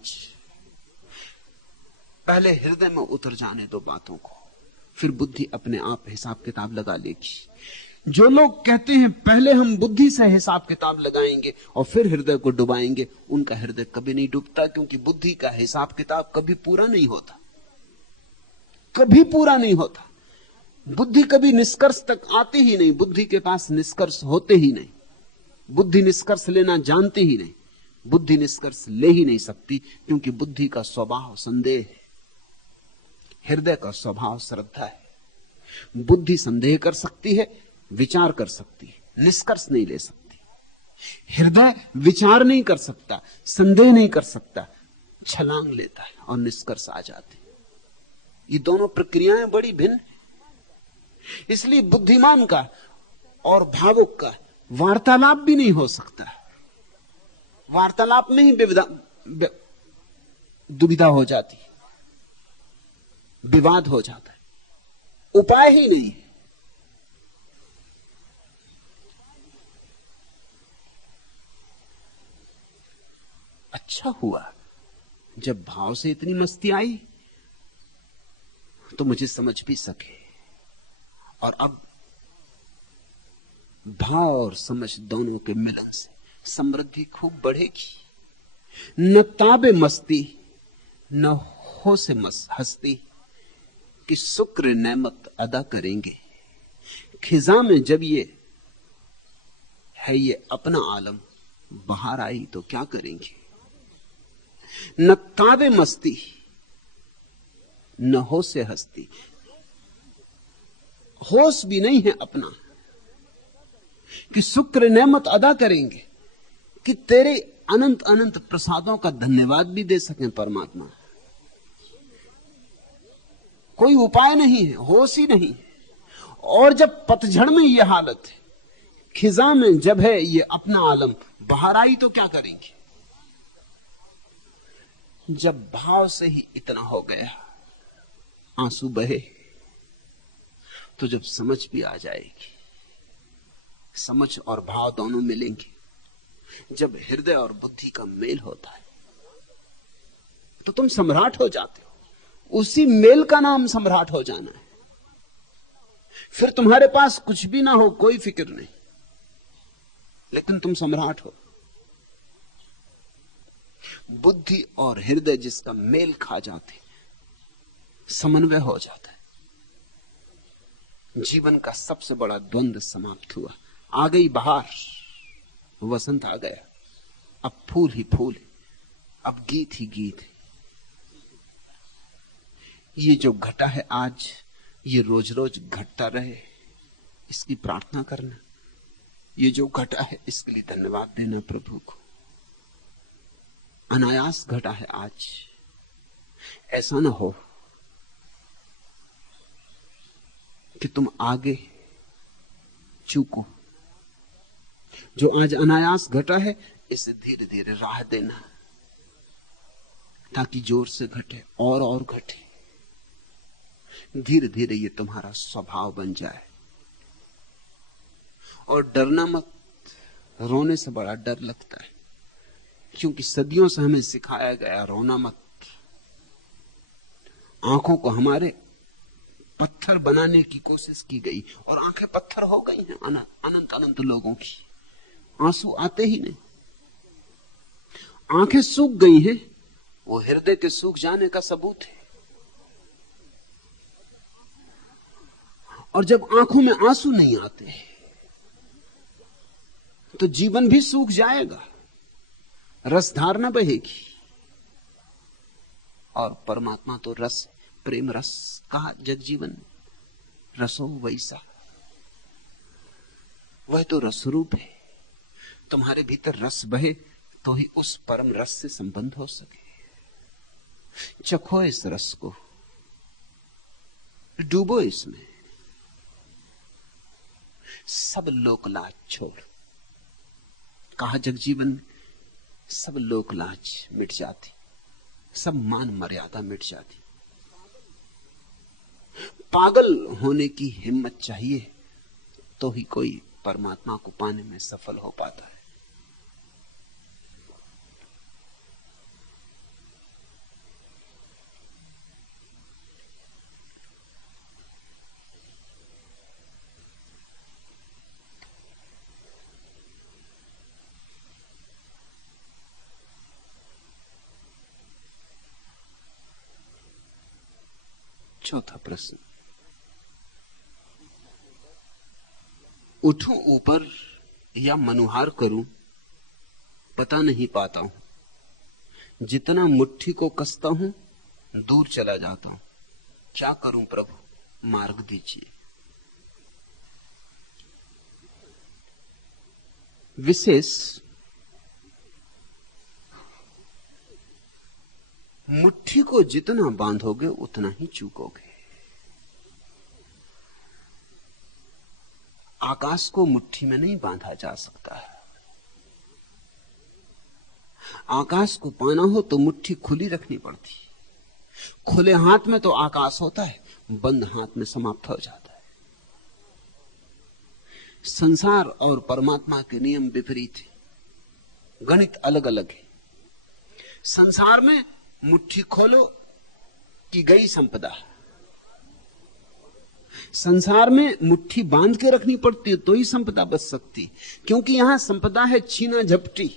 पहले हृदय में उतर जाने दो बातों को, फिर बुद्धि अपने आप हिसाब किताब लगा लेगी। जो लोग कहते हैं पहले हम बुद्धि से हिसाब किताब लगाएंगे और फिर हृदय को डुबाएंगे, उनका हृदय कभी नहीं डूबता, क्योंकि बुद्धि का हिसाब किताब कभी पूरा नहीं होता, कभी पूरा नहीं होता। बुद्धि कभी निष्कर्ष तक आती ही नहीं, बुद्धि के पास निष्कर्ष होते ही नहीं, बुद्धि निष्कर्ष लेना जानते ही नहीं। बुद्धि निष्कर्ष ले ही नहीं सकती, क्योंकि बुद्धि का स्वभाव संदेह है, हृदय का स्वभाव श्रद्धा है। बुद्धि संदेह कर सकती है, विचार कर सकती है, निष्कर्ष नहीं ले सकती। हृदय विचार नहीं कर सकता, संदेह नहीं कर सकता, छलांग लेता है और निष्कर्ष आ जाते। ये दोनों प्रक्रियाएं बड़ी भिन्न। इसलिए बुद्धिमान का और भावुक का वार्तालाप भी नहीं हो सकता। वार्तालाप में ही दुविधा हो जाती, विवाद हो जाता है, उपाय ही नहीं है। अच्छा हुआ जब भाव से इतनी मस्ती आई तो मुझे समझ भी सके, और अब भाव और समझ दोनों के मिलन से समृद्धि खूब बढ़ेगी। न ताबे मस्ती न हो से हस्ती कि शुक्र नेमत अदा करेंगे। खिजा में जब ये है ये अपना आलम बाहर आई तो क्या करेंगे। न ताबे मस्ती न हो से हस्ती, होश भी नहीं है अपना कि शुक्र नेमत अदा करेंगे, कि तेरे अनंत अनंत प्रसादों का धन्यवाद भी दे सकें परमात्मा। कोई उपाय नहीं है, होश ही नहीं है। और जब पतझड़ में यह हालत है, खिजा में जब है ये अपना आलम बाहर आई तो क्या करेंगे। जब भाव से ही इतना हो गया, आंसू बहे, तो जब समझ भी आ जाएगी, समझ और भाव दोनों मिलेंगे। जब हृदय और बुद्धि का मेल होता है तो तुम सम्राट हो जाते हो। उसी मेल का नाम सम्राट हो जाना है। फिर तुम्हारे पास कुछ भी ना हो, कोई फिक्र नहीं, लेकिन तुम सम्राट हो। बुद्धि और हृदय जिसका मेल खा जाते, समन्वय हो जाता है, जीवन का सबसे बड़ा द्वंद्व समाप्त हुआ। आ गई बहार, वसंत आ गया, अब फूल ही फूल, अब गीत ही गीत। ये जो घटा है आज, ये रोज रोज घटता रहे, इसकी प्रार्थना करना। ये जो घटा है इसके लिए धन्यवाद देना प्रभु को। अनायास घटा है आज, ऐसा ना हो कि तुम आगे चूको। जो आज अनायास घटा है इसे धीरे धीरे राह देना, ताकि जोर से घटे और घटे। धीरे धीरे ये तुम्हारा स्वभाव बन जाए। और डरना मत, रोने से बड़ा डर लगता है, क्योंकि सदियों से हमें सिखाया गया रोना मत। आंखों को हमारे पत्थर बनाने की कोशिश की गई और आंखें पत्थर हो गई हैं। अनंत अनंत लोगों की आंसू आते ही नहीं, आंखें सूख गई हैं। वो हृदय के सूख जाने का सबूत है। और जब आंखों में आंसू नहीं आते तो जीवन भी सूख जाएगा, रसधार न बहेगी। और परमात्मा तो रस, प्रेम रस कहा जगजीवन रसो वैसा, वह तो रस रूप है। तुम्हारे भीतर रस बहे तो ही उस परम रस से संबंध हो सके। चखो इस रस को, डूबो इसमें, सब लोक लाज छोड़। कहा जगजीवन, सब लोक लाज मिट जाती, सब मान मर्यादा मिट जाती। पागल होने की हिम्मत चाहिए तो ही कोई परमात्मा को पाने में सफल हो पाता है। चौथा प्रश्न, उठूं ऊपर या मनुहार करूं, पता नहीं पाता हूं। जितना मुट्ठी को कसता हूं दूर चला जाता हूं। क्या करूं प्रभु, मार्ग दीजिए। विशेष मुट्ठी को जितना बांधोगे उतना ही चूकोगे। आकाश को मुट्ठी में नहीं बांधा जा सकता है। आकाश को पाना हो तो मुट्ठी खुली रखनी पड़ती। खुले हाथ में तो आकाश होता है, बंद हाथ में समाप्त हो जाता है। संसार और परमात्मा के नियम विपरीत है, गणित अलग अलग है। संसार में मुट्ठी खोलो कि गई संपदा। संसार में मुट्ठी बांध के रखनी पड़ती है तो ही संपदा बच सकती, क्योंकि यहां संपदा है छीना झपटी।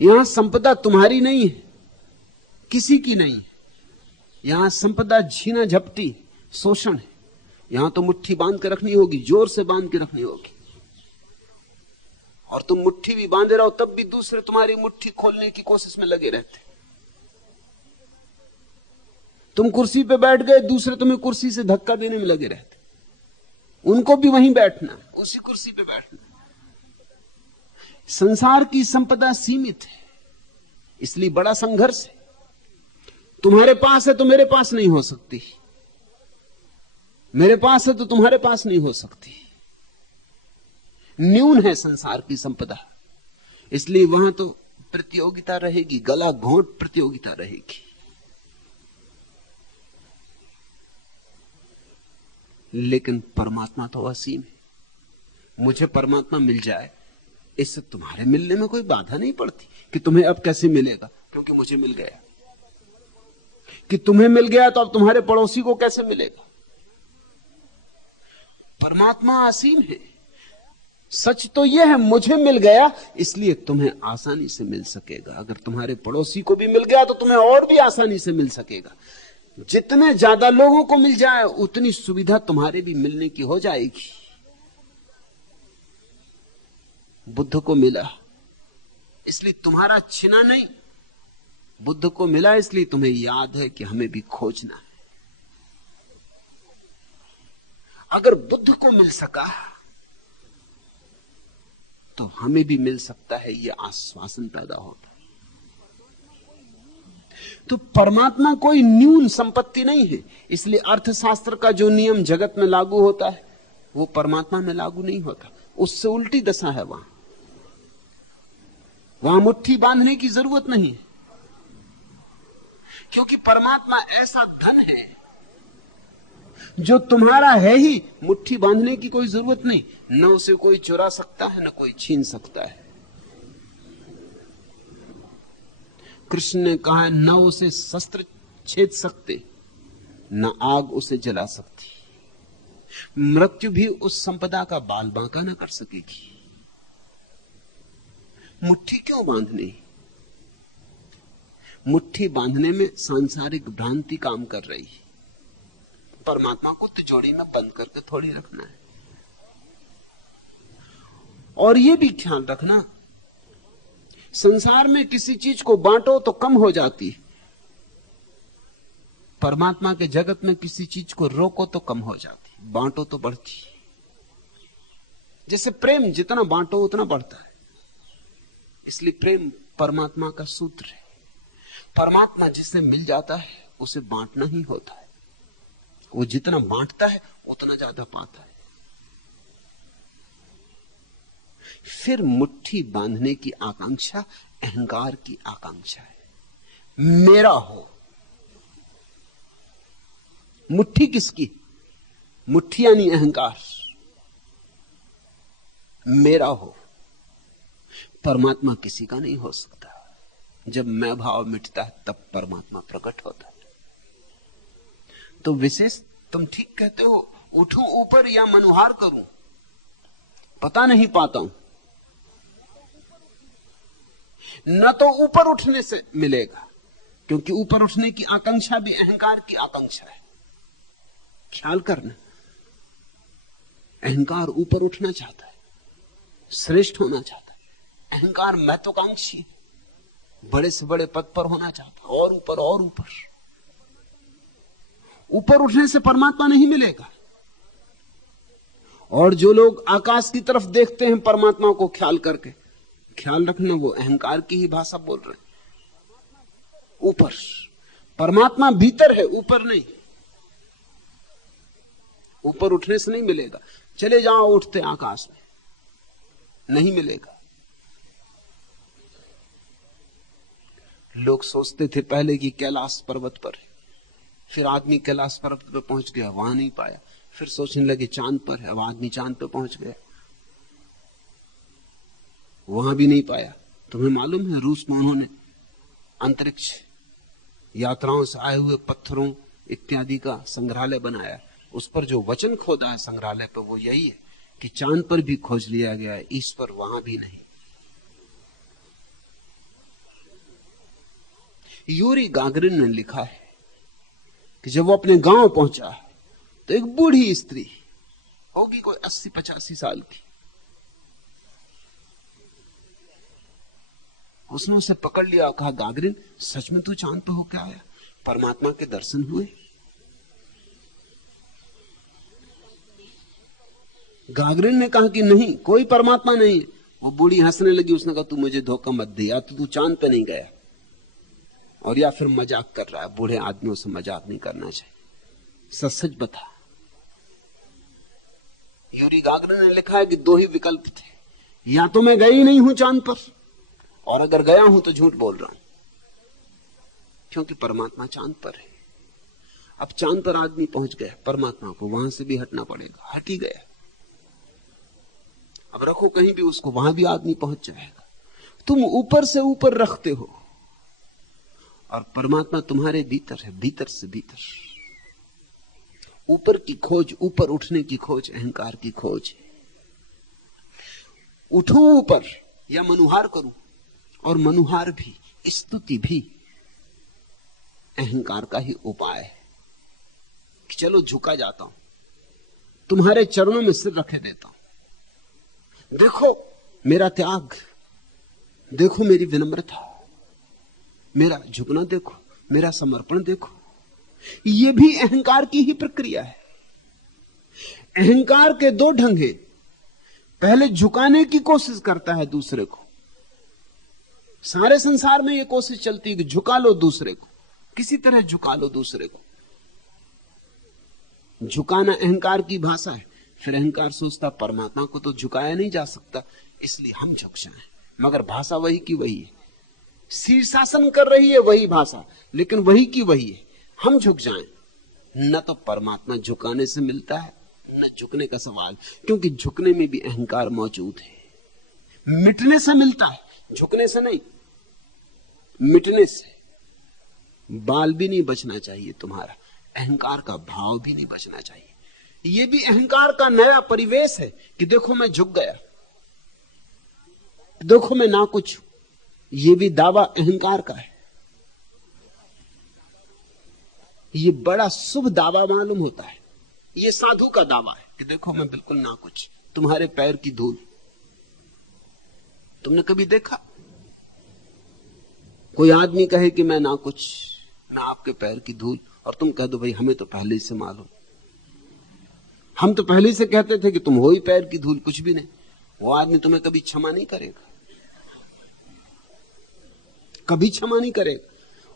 यहां संपदा तुम्हारी नहीं है, किसी की नहीं है। यहां संपदा छीना झपटी, शोषण है। यहां तो मुट्ठी बांध के रखनी होगी, जोर से बांध के रखनी होगी। और तुम मुट्ठी भी बांधे रहो तब भी दूसरे तुम्हारी मुट्ठी खोलने की कोशिश में लगे रहते। तुम कुर्सी पे बैठ गए, दूसरे तुम्हें कुर्सी से धक्का देने में लगे रहते। उनको भी वहीं बैठना, उसी कुर्सी पे बैठना। संसार की संपदा सीमित है, इसलिए बड़ा संघर्ष है। तुम्हारे पास है तो मेरे पास नहीं हो सकती, मेरे पास है तो तुम्हारे पास नहीं हो सकती। न्यून है संसार की संपदा, इसलिए वहां तो प्रतियोगिता रहेगी, गला घोंट प्रतियोगिता रहेगी। लेकिन परमात्मा तो असीम है। मुझे परमात्मा मिल जाए, इससे तुम्हारे मिलने में कोई बाधा नहीं पड़ती कि तुम्हें अब कैसे मिलेगा, क्योंकि मुझे मिल गया। कि तुम्हें मिल गया तो अब तुम्हारे पड़ोसी को कैसे मिलेगा। परमात्मा असीम है। सच तो यह है, मुझे मिल गया इसलिए तुम्हें आसानी से मिल सकेगा। अगर तुम्हारे पड़ोसी को भी मिल गया तो तुम्हें और भी आसानी से मिल सकेगा। जितने ज्यादा लोगों को मिल जाए उतनी सुविधा तुम्हारे भी मिलने की हो जाएगी। बुद्ध को मिला इसलिए तुम्हारा छिना नहीं, बुद्ध को मिला इसलिए तुम्हें याद है कि हमें भी खोजना है। अगर बुद्ध को मिल सका तो हमें भी मिल सकता है, यह आश्वासन पैदा होता। तो परमात्मा कोई न्यून संपत्ति नहीं है, इसलिए अर्थशास्त्र का जो नियम जगत में लागू होता है वो परमात्मा में लागू नहीं होता। उससे उल्टी दशा है। वहां मुट्ठी बांधने की जरूरत नहीं है, क्योंकि परमात्मा ऐसा धन है जो तुम्हारा है ही। मुट्ठी बांधने की कोई जरूरत नहीं, न उसे कोई चुरा सकता है न कोई छीन सकता है। कृष्ण ने कहा, न उसे शस्त्र छेद सकते न आग उसे जला सकती। मृत्यु भी उस संपदा का बाल बांका न कर सकेगी। मुट्ठी क्यों बांधनी? मुट्ठी बांधने में सांसारिक भ्रांति काम कर रही है। परमात्मा को तिजोरी में बंद करके थोड़ी रखना है। और यह भी ख्याल रखना, संसार में किसी चीज को बांटो तो कम हो जाती, परमात्मा के जगत में किसी चीज को रोको तो कम हो जाती, बांटो तो बढ़ती। जैसे प्रेम जितना बांटो उतना बढ़ता है, इसलिए प्रेम परमात्मा का सूत्र है। परमात्मा जिसे मिल जाता है उसे बांटना ही होता है। वो जितना बांटता है उतना ज्यादा पाता है। फिर मुट्ठी बांधने की आकांक्षा अहंकार की आकांक्षा है। मेरा हो। मुट्ठी किसकी? मुट्ठी यानी अहंकार। मेरा हो। परमात्मा किसी का नहीं हो सकता। जब मैं भाव मिटता है तब परमात्मा प्रकट होता है। तो विशेष तुम ठीक कहते हो, उठूं ऊपर या मनुहार करूं पता नहीं पाता हूं। न तो ऊपर उठने से मिलेगा, क्योंकि ऊपर उठने की आकांक्षा भी अहंकार की आकांक्षा है। ख्याल करना, अहंकार ऊपर उठना चाहता है, श्रेष्ठ होना चाहता है, अहंकार महत्वाकांक्षी है, बड़े से बड़े पद पर होना चाहता, और ऊपर और ऊपर। ऊपर उठने से परमात्मा नहीं मिलेगा। और जो लोग आकाश की तरफ देखते हैं परमात्मा को ख्याल करके, ख्याल रखना वो अहंकार की ही भाषा बोल रहे हैं। ऊपर परमात्मा भीतर है, ऊपर नहीं। ऊपर उठने से नहीं मिलेगा। चले जाओ उठते आकाश में, नहीं मिलेगा। लोग सोचते थे पहले कि कैलाश पर्वत पर है, फिर आदमी कैलाश पर्वत पर पहुंच गया, वहां नहीं पाया। फिर सोचने लगे चांद पर है, अब आदमी चांद पर पहुंच गया, वहां भी नहीं पाया। तुम्हें मालूम है रूस में उन्होंने अंतरिक्ष यात्राओं से आए हुए पत्थरों इत्यादि का संग्रहालय बनाया। उस पर जो वचन खोदा है संग्रहालय पर वो यही है कि चांद पर भी खोज लिया गया है, ईश्वर वहां भी नहीं। यूरी गागरिन ने लिखा है कि जब वो अपने गांव पहुंचा तो एक बूढ़ी स्त्री होगी, कोई 80-85 साल की, उसने उसे पकड़ लिया और कहा, गागरिन सच में तू चांद पे होकर आया? परमात्मा के दर्शन हुए? गागरिन ने कहा कि नहीं, कोई परमात्मा नहीं। वो बूढ़ी हंसने लगी। उसने कहा, तू मुझे धोखा मत दे, या तो तू चांद पे नहीं गया और या फिर मजाक कर रहा है। बूढ़े आदमियों से मजाक नहीं करना चाहिए, सच सच बता। यूरी गागरिन ने लिखा है कि दो ही विकल्प थे, या तो मैं गई नहीं हूं चांद पर, और अगर गया हूं तो झूठ बोल रहा हूं, क्योंकि परमात्मा चांद पर है। अब चांद पर आदमी पहुंच गया, परमात्मा को वहां से भी हटना पड़ेगा, हट ही गया। अब रखो कहीं भी उसको, वहां भी आदमी पहुंच जाएगा। तुम ऊपर से ऊपर रखते हो और परमात्मा तुम्हारे भीतर है, भीतर से भीतर। ऊपर की खोज, ऊपर उठने की खोज अहंकार की खोज है। उठूं ऊपर या मनुहार करूं, और मनुहार भी, स्तुति भी अहंकार का ही उपाय है कि चलो झुका जाता हूं, तुम्हारे चरणों में सिर रखे देता हूं, देखो मेरा त्याग, देखो मेरी विनम्रता, मेरा झुकना देखो, मेरा समर्पण देखो। यह भी अहंकार की ही प्रक्रिया है। अहंकार के दो ढंग हैं। पहले झुकाने की कोशिश करता है दूसरे को। सारे संसार में यह कोशिश चलती है कि झुका लो दूसरे को, किसी तरह झुका लो दूसरे को। झुकाना अहंकार की भाषा है। फिर अहंकार सोचता परमात्मा को तो झुकाया नहीं जा सकता, इसलिए हम झुक जाएं। मगर भाषा वही की वही है, शीर्षासन कर रही है वही भाषा, लेकिन वही की वही है। हम झुक जाएं। न तो परमात्मा झुकाने से मिलता है, न झुकने का सवाल, क्योंकि झुकने में भी अहंकार मौजूद है। मिटने से मिलता है, झुकने से नहीं। मिटने से बाल भी नहीं बचना चाहिए तुम्हारा, अहंकार का भाव भी नहीं बचना चाहिए। यह भी अहंकार का नया परिवेश है कि देखो मैं झुक गया, देखो मैं ना कुछ। यह भी दावा अहंकार का है। यह बड़ा शुभ दावा मालूम होता है। यह साधु का दावा है कि देखो मैं बिल्कुल ना कुछ, तुम्हारे पैर की धूल। तुमने कभी देखा कोई आदमी कहे कि मैं ना कुछ, मैं आपके पैर की धूल, और तुम कह दो भाई हमें तो पहले से मालूम, हम तो पहले से कहते थे कि तुम हो ही पैर की धूल, कुछ भी नहीं। वो आदमी तुम्हें कभी क्षमा नहीं करेगा, कभी क्षमा नहीं करेगा।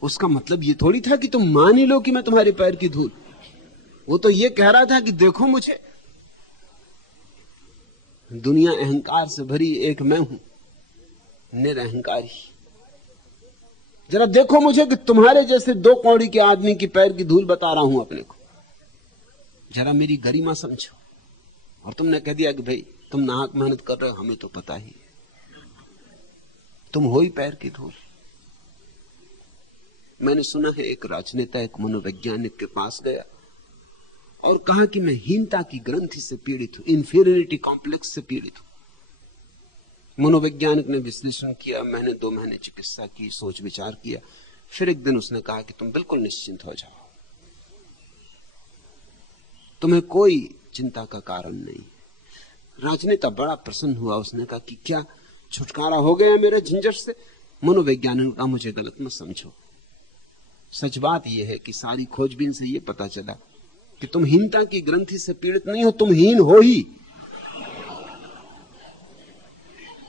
उसका मतलब ये थोड़ी था कि तुम मान ही लो कि मैं तुम्हारे पैर की धूल। वो तो ये कह रहा था कि देखो मुझे। दुनिया अहंकार से भरी, एक मैं हूं निरअहंकारी। जरा देखो मुझे कि तुम्हारे जैसे दो कौड़ी के आदमी की पैर की धूल बता रहा हूं अपने को। जरा मेरी गरिमा समझो। और तुमने कह दिया कि भाई तुम नाहक मेहनत कर रहे हो, हमें तो पता ही है, तुम हो ही पैर की धूल। मैंने सुना है एक राजनेता एक मनोवैज्ञानिक के पास गया और कहा कि मैं हीनता की ग्रंथि से पीड़ित हूं, इंफीरियरिटी कॉम्प्लेक्स से पीड़ित हूं। मनोवैज्ञानिक ने विश्लेषण किया, मैंने 2 महीने चिकित्सा की, सोच विचार किया। फिर एक दिन उसने कहा कि तुम बिल्कुल निश्चिंत हो जाओ, तुम्हें कोई चिंता का कारण नहीं। राजनेता बड़ा प्रसन्न हुआ। उसने कहा कि क्या छुटकारा हो गया मेरे झंझट से। मनोवैज्ञानिक का मुझे गलत मत समझो। सच बात यह है कि सारी खोजबीन से यह पता चला कि तुम हीनता की ग्रंथि से पीड़ित नहीं हो, तुम हीन हो ही।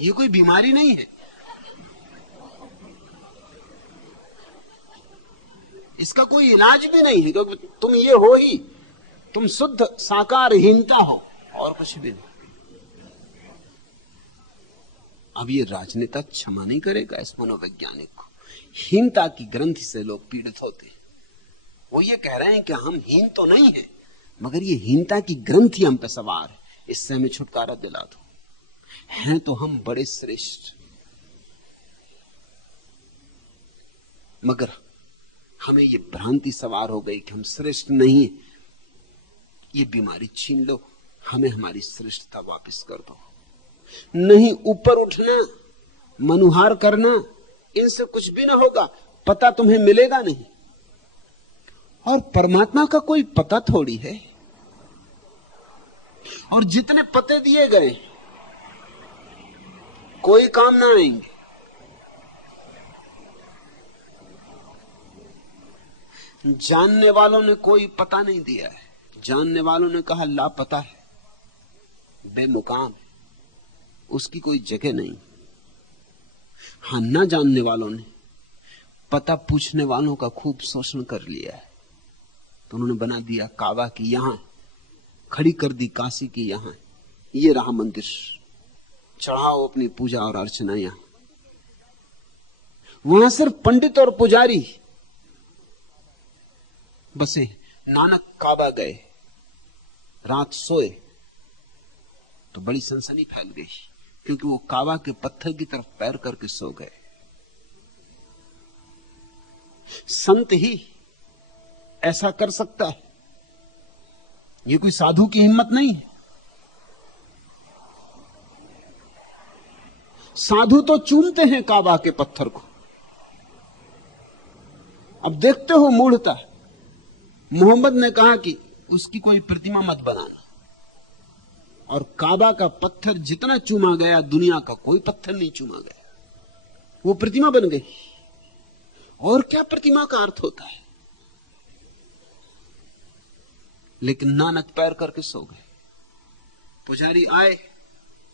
ये कोई बीमारी नहीं है, इसका कोई इलाज भी नहीं है, क्योंकि तुम ये हो ही। तुम शुद्ध साकार हीनता हो और कुछ भी नहीं। अब ये राजनेता क्षमा नहीं करेगा इस मनोवैज्ञानिक को। हीनता की ग्रंथि से लोग पीड़ित होते हैं। वो ये कह रहे हैं कि हम हीन तो नहीं है, मगर ये हीनता की ग्रंथि हम पे सवार है, इससे हमें छुटकारा दिला दो। हैं तो हम बड़े श्रेष्ठ, मगर हमें ये भ्रांति सवार हो गई कि हम श्रेष्ठ नहीं। ये बीमारी छीन लो, हमें हमारी श्रेष्ठता वापस कर दो। नहीं ऊपर उठना, मनुहार करना, इनसे कुछ भी ना होगा, पता तुम्हें मिलेगा नहीं। और परमात्मा का कोई पता थोड़ी है। और जितने पते दिए गए कोई काम ना आएंगे। जानने वालों ने कोई पता नहीं दिया है। जानने वालों ने कहा लापता है, बेमुकाम है, उसकी कोई जगह नहीं। हां, ना जानने वालों ने पता पूछने वालों का खूब शोषण कर लिया है। तो उन्होंने बना दिया काबा की यहां, खड़ी कर दी काशी की यहां, ये रहा मंदिर, चढ़ाओ अपनी पूजा और अर्चना यहां। वहां सिर्फ पंडित और पुजारी बसे। नानक काबा गए, रात सोए तो बड़ी सनसनी फैल गई, क्योंकि वो काबा के पत्थर की तरफ पैर करके सो गए। संत ही ऐसा कर सकता है, ये कोई साधु की हिम्मत नहीं है। साधु तो चूमते हैं काबा के पत्थर को। अब देखते हो मूढ़ता, मोहम्मद ने कहा कि उसकी कोई प्रतिमा मत बनाना, और काबा का पत्थर जितना चूमा गया, दुनिया का कोई पत्थर नहीं चूमा गया, वो प्रतिमा बन गई। और क्या प्रतिमा का अर्थ होता है। लेकिन नानक पैर करके सो गए। पुजारी आए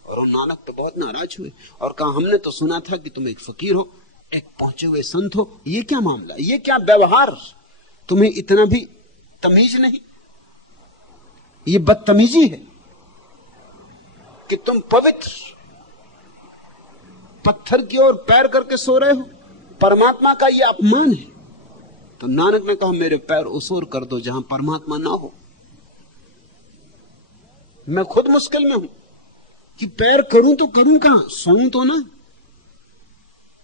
और वो नानक पे बहुत नाराज हुए और कहा, हमने तो सुना था कि तुम एक फकीर हो, एक पहुंचे हुए संत हो, ये क्या मामला, ये क्या व्यवहार, तुम्हें इतना भी तमीज नहीं। ये बदतमीजी है कि तुम पवित्र पत्थर की ओर पैर करके सो रहे हो। परमात्मा का ये अपमान है। तो नानक ने कहा, मेरे पैर उसोर कर दो जहां परमात्मा ना हो। मैं खुद मुश्किल में हूं कि पैर करूं तो करूं कहां, सोऊं तो ना,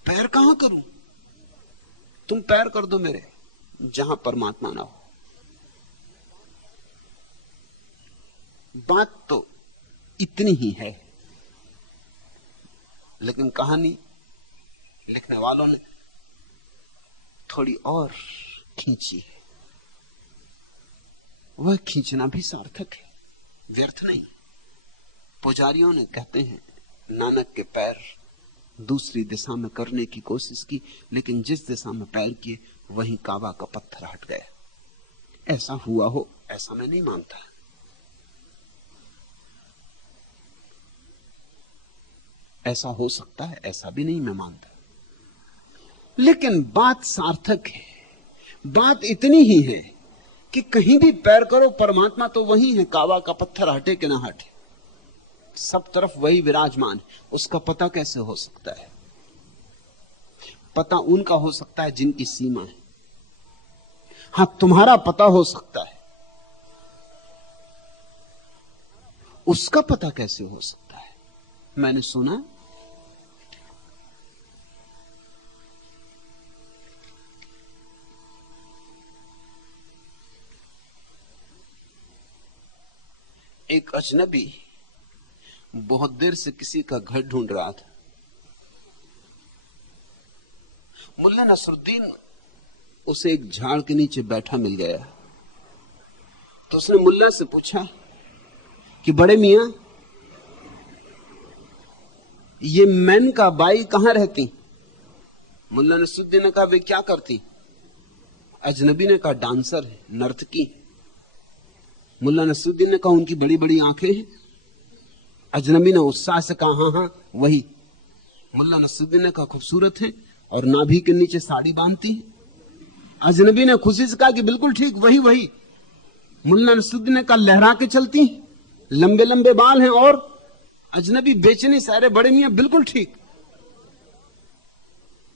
पैर कहां करूं। तुम पैर कर दो मेरे जहां परमात्मा ना हो। बात तो इतनी ही है, लेकिन कहानी लिखने वालों ने थोड़ी और खींची है। वह खींचना भी सार्थक है, व्यर्थ नहीं। पुजारियों ने, कहते हैं, नानक के पैर दूसरी दिशा में करने की कोशिश की, लेकिन जिस दिशा में पैर किए वहीं काबा का पत्थर हट गया। ऐसा हुआ हो ऐसा मैं नहीं मानता। ऐसा हो सकता है ऐसा भी नहीं मैं मानता, लेकिन बात सार्थक है। बात इतनी ही है कि कहीं भी पैर करो परमात्मा तो वही है। काबा का पत्थर हटे कि ना हटे, सब तरफ वही विराजमान है। उसका पता कैसे हो सकता है? पता उनका हो सकता है जिनकी सीमा है। हां, तुम्हारा पता हो सकता है, उसका पता कैसे हो सकता है? मैंने सुना एक अजनबी बहुत देर से किसी का घर ढूंढ रहा था। मुल्ला नसरुद्दीन उसे एक झाड़ के नीचे बैठा मिल गया। तो उसने मुल्ला से पूछा कि बड़े मियां, ये मेनका बाई कहां रहती? मुल्ला नसरुद्दीन ने कहा वे क्या करती? अजनबी ने कहा डांसर है, नर्तकी। मुल्ला नसरुद्दीन ने कहा उनकी बड़ी बड़ी आंखें हैं। अजनबी ने उत्साह से कहा हाँ हाँ वही। मुल्ला नसरुद्दीन ने कहा खूबसूरत है और नाभि के नीचे साड़ी बांधती है। अजनबी ने खुशी से कहा कि बिल्कुल ठीक, वही वही। मुल्ला नसरुद्दीन ने कहा लहरा के चलती, लंबे लंबे बाल हैं। और अजनबी बेचैनी से, अरे बड़े मियां बिल्कुल ठीक,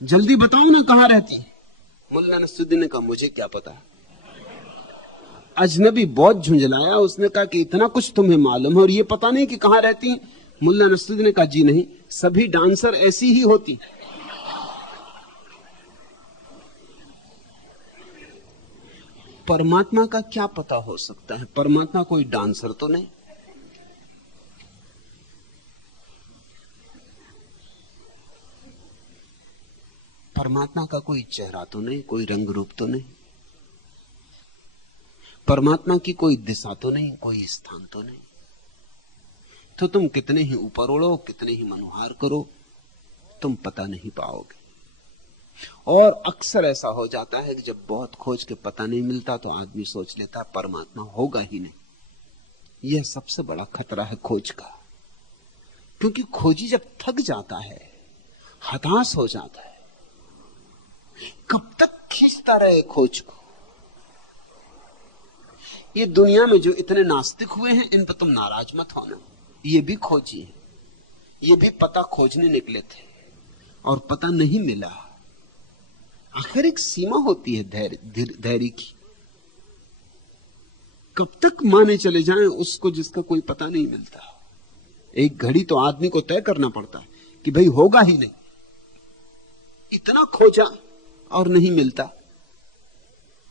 जल्दी बताओ ना कहां रहती? मुल्ला नसरुद्दीन ने कहा मुझे क्या पता। अजनबी बहुत झुंझलाया, उसने कहा कि इतना कुछ तुम्हें मालूम है और ये पता नहीं कि कहां रहती हैं? मुल्ला नसरुद्दीन ने कहा जी नहीं, सभी डांसर ऐसी ही होती। परमात्मा का क्या पता हो सकता है? परमात्मा कोई डांसर तो नहीं। परमात्मा का कोई चेहरा तो नहीं, कोई रंग रूप तो नहीं। परमात्मा की कोई दिशा तो नहीं, कोई स्थान तो नहीं। तो तुम कितने ही ऊपर उड़ो, कितने ही मनुहार करो, तुम पता नहीं पाओगे। और अक्सर ऐसा हो जाता है कि जब बहुत खोज के पता नहीं मिलता तो आदमी सोच लेता परमात्मा होगा ही नहीं। यह सबसे बड़ा खतरा है खोज का, क्योंकि खोजी जब थक जाता है, हताश हो जाता है, कब तक खींचता रहे खोज को। ये दुनिया में जो इतने नास्तिक हुए हैं, इन पर तुम नाराज मत होना। ये भी खोजी है, ये भी पता खोजने निकले थे और पता नहीं मिला। आखिर एक सीमा होती है धैर्य की। कब तक माने चले जाएं उसको जिसका कोई पता नहीं मिलता। एक घड़ी तो आदमी को तय करना पड़ता है कि भाई होगा ही नहीं। इतना खोजा और नहीं मिलता,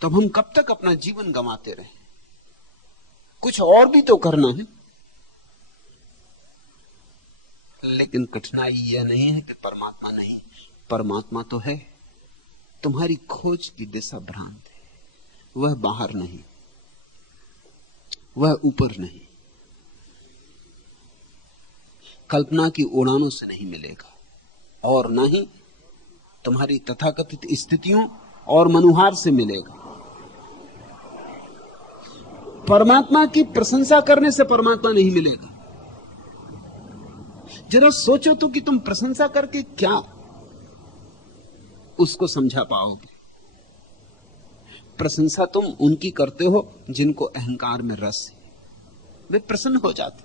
तब हम कब तक अपना जीवन गंवाते रहे? कुछ और भी तो करना है। लेकिन कठिनाई यह नहीं है कि परमात्मा नहीं, परमात्मा तो है। तुम्हारी खोज की दिशा भ्रांत है। वह बाहर नहीं, वह ऊपर नहीं, कल्पना की उड़ानों से नहीं मिलेगा, और न ही तुम्हारी तथाकथित स्थितियों और मनुहार से मिलेगा। परमात्मा की प्रशंसा करने से परमात्मा नहीं मिलेगा। जरा सोचो तो कि तुम प्रशंसा करके क्या उसको समझा पाओगे। प्रशंसा तुम उनकी करते हो जिनको अहंकार में रस है, वे प्रसन्न हो जाते।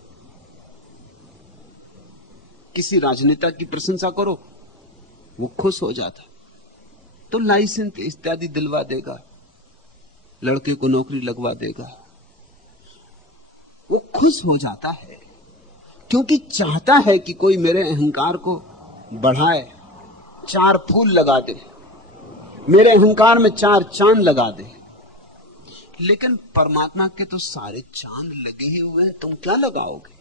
किसी राजनेता की प्रशंसा करो, वो खुश हो जाता, तो लाइसेंस इत्यादि दिलवा देगा, लड़के को नौकरी लगवा देगा। वो खुश हो जाता है क्योंकि चाहता है कि कोई मेरे अहंकार को बढ़ाए, 4 फूल लगा दे, मेरे अहंकार में 4 चांद लगा दे। लेकिन परमात्मा के तो सारे चांद लगे ही हुए हैं, तुम क्या लगाओगे?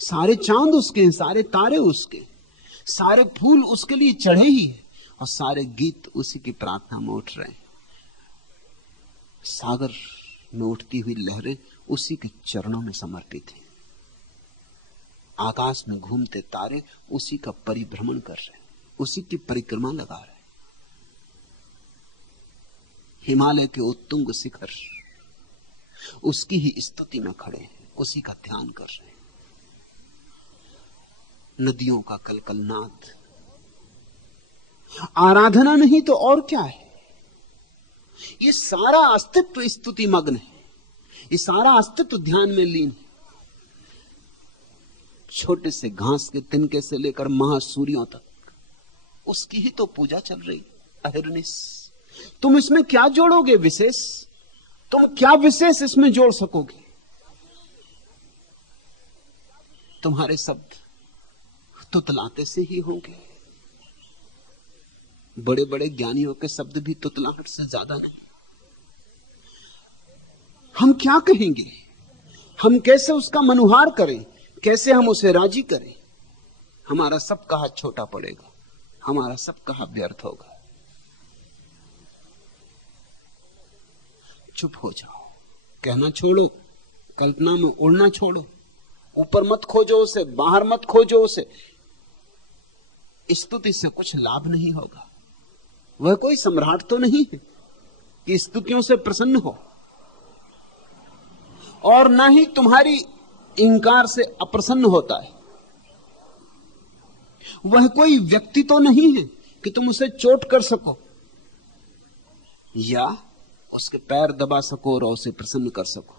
सारे चांद उसके हैं, सारे तारे उसके, सारे फूल उसके लिए चढ़े ही हैं, और सारे गीत उसी की प्रार्थना में उठ रहे हैं। सागर में उठती हुई लहरें उसी के चरणों में समर्पित हैं। आकाश में घूमते तारे उसी का परिभ्रमण कर रहे हैं, उसी की परिक्रमा लगा रहे हैं। हिमालय के उत्तुंग शिखर उसकी ही स्तुति में खड़े हैं, उसी का ध्यान कर रहे हैं। नदियों का कलकलनाद आराधना नहीं तो और क्या है? ये सारा अस्तित्व स्तुति मग्न है, ये सारा अस्तित्व ध्यान में लीन है। छोटे से घास के तिनके से लेकर महासूर्यों तक उसकी ही तो पूजा चल रही। अहिर्निश तुम इसमें क्या जोड़ोगे विशेष? तुम क्या विशेष इसमें जोड़ सकोगे? तुम्हारे शब्द तुतलाते से ही होंगे। बड़े बड़े ज्ञानियों के शब्द भी तुतलाहट से ज्यादा नहीं। हम क्या कहेंगे? हम कैसे उसका मनुहार करें? कैसे हम उसे राजी करें? हमारा सब कहा छोटा पड़ेगा, हमारा सब कहा व्यर्थ होगा। चुप हो जाओ, कहना छोड़ो, कल्पना में उड़ना छोड़ो, ऊपर मत खोजो उसे, बाहर मत खोजो उसे, स्तुति से कुछ लाभ नहीं होगा। वह कोई सम्राट तो नहीं है कि स्तुतियों से प्रसन्न हो, और ना ही तुम्हारी इंकार से अप्रसन्न होता है। वह कोई व्यक्ति तो नहीं है कि तुम उसे चोट कर सको या उसके पैर दबा सको और उसे प्रसन्न कर सको।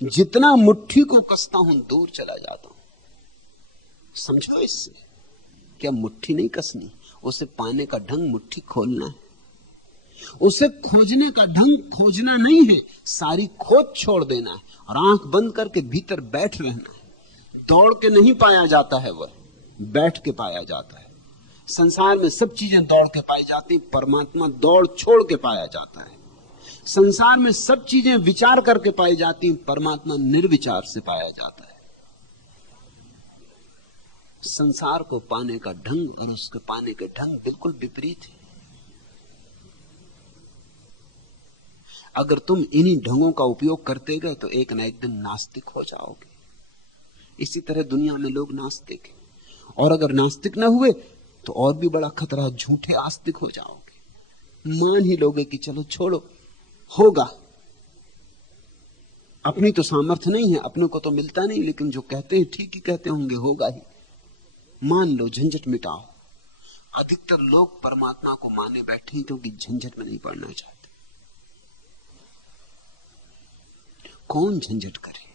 जितना मुट्ठी को कसता हूं दूर चला जाता हूं। समझो इससे, क्या मुट्ठी नहीं कसनी, उसे पाने का ढंग मुट्ठी खोलना है। उसे खोजने का ढंग खोजना नहीं है, सारी खोज छोड़ देना है और आंख बंद करके भीतर बैठ रहना है। दौड़ के नहीं पाया जाता है, वह बैठ के पाया जाता है। संसार में सब चीजें दौड़ के पाई जाती, परमात्मा दौड़ छोड़ के पाया जाता है। संसार में सब चीजें विचार करके पाई जाती, परमात्मा निर्विचार से पाया जाता है। संसार को पाने का ढंग और उसके पाने के ढंग बिल्कुल विपरीत है। अगर तुम इन्हीं ढंगों का उपयोग करते गए तो एक न एक दिन नास्तिक हो जाओगे। इसी तरह दुनिया में लोग नास्तिक हैं, और अगर नास्तिक न हुए तो और भी बड़ा खतरा, झूठे आस्तिक हो जाओगे। मान ही लोगे कि चलो छोड़ो, होगा। अपनी तो सामर्थ्य नहीं है, अपने को तो मिलता नहीं, लेकिन जो कहते हैं ठीक ही कहते होंगे, होगा ही। मान लो, झंझट मिटाओ। अधिकतर लोग परमात्मा को माने बैठे हैं क्योंकि झंझट में नहीं पड़ना चाहते। कौन झंझट करे,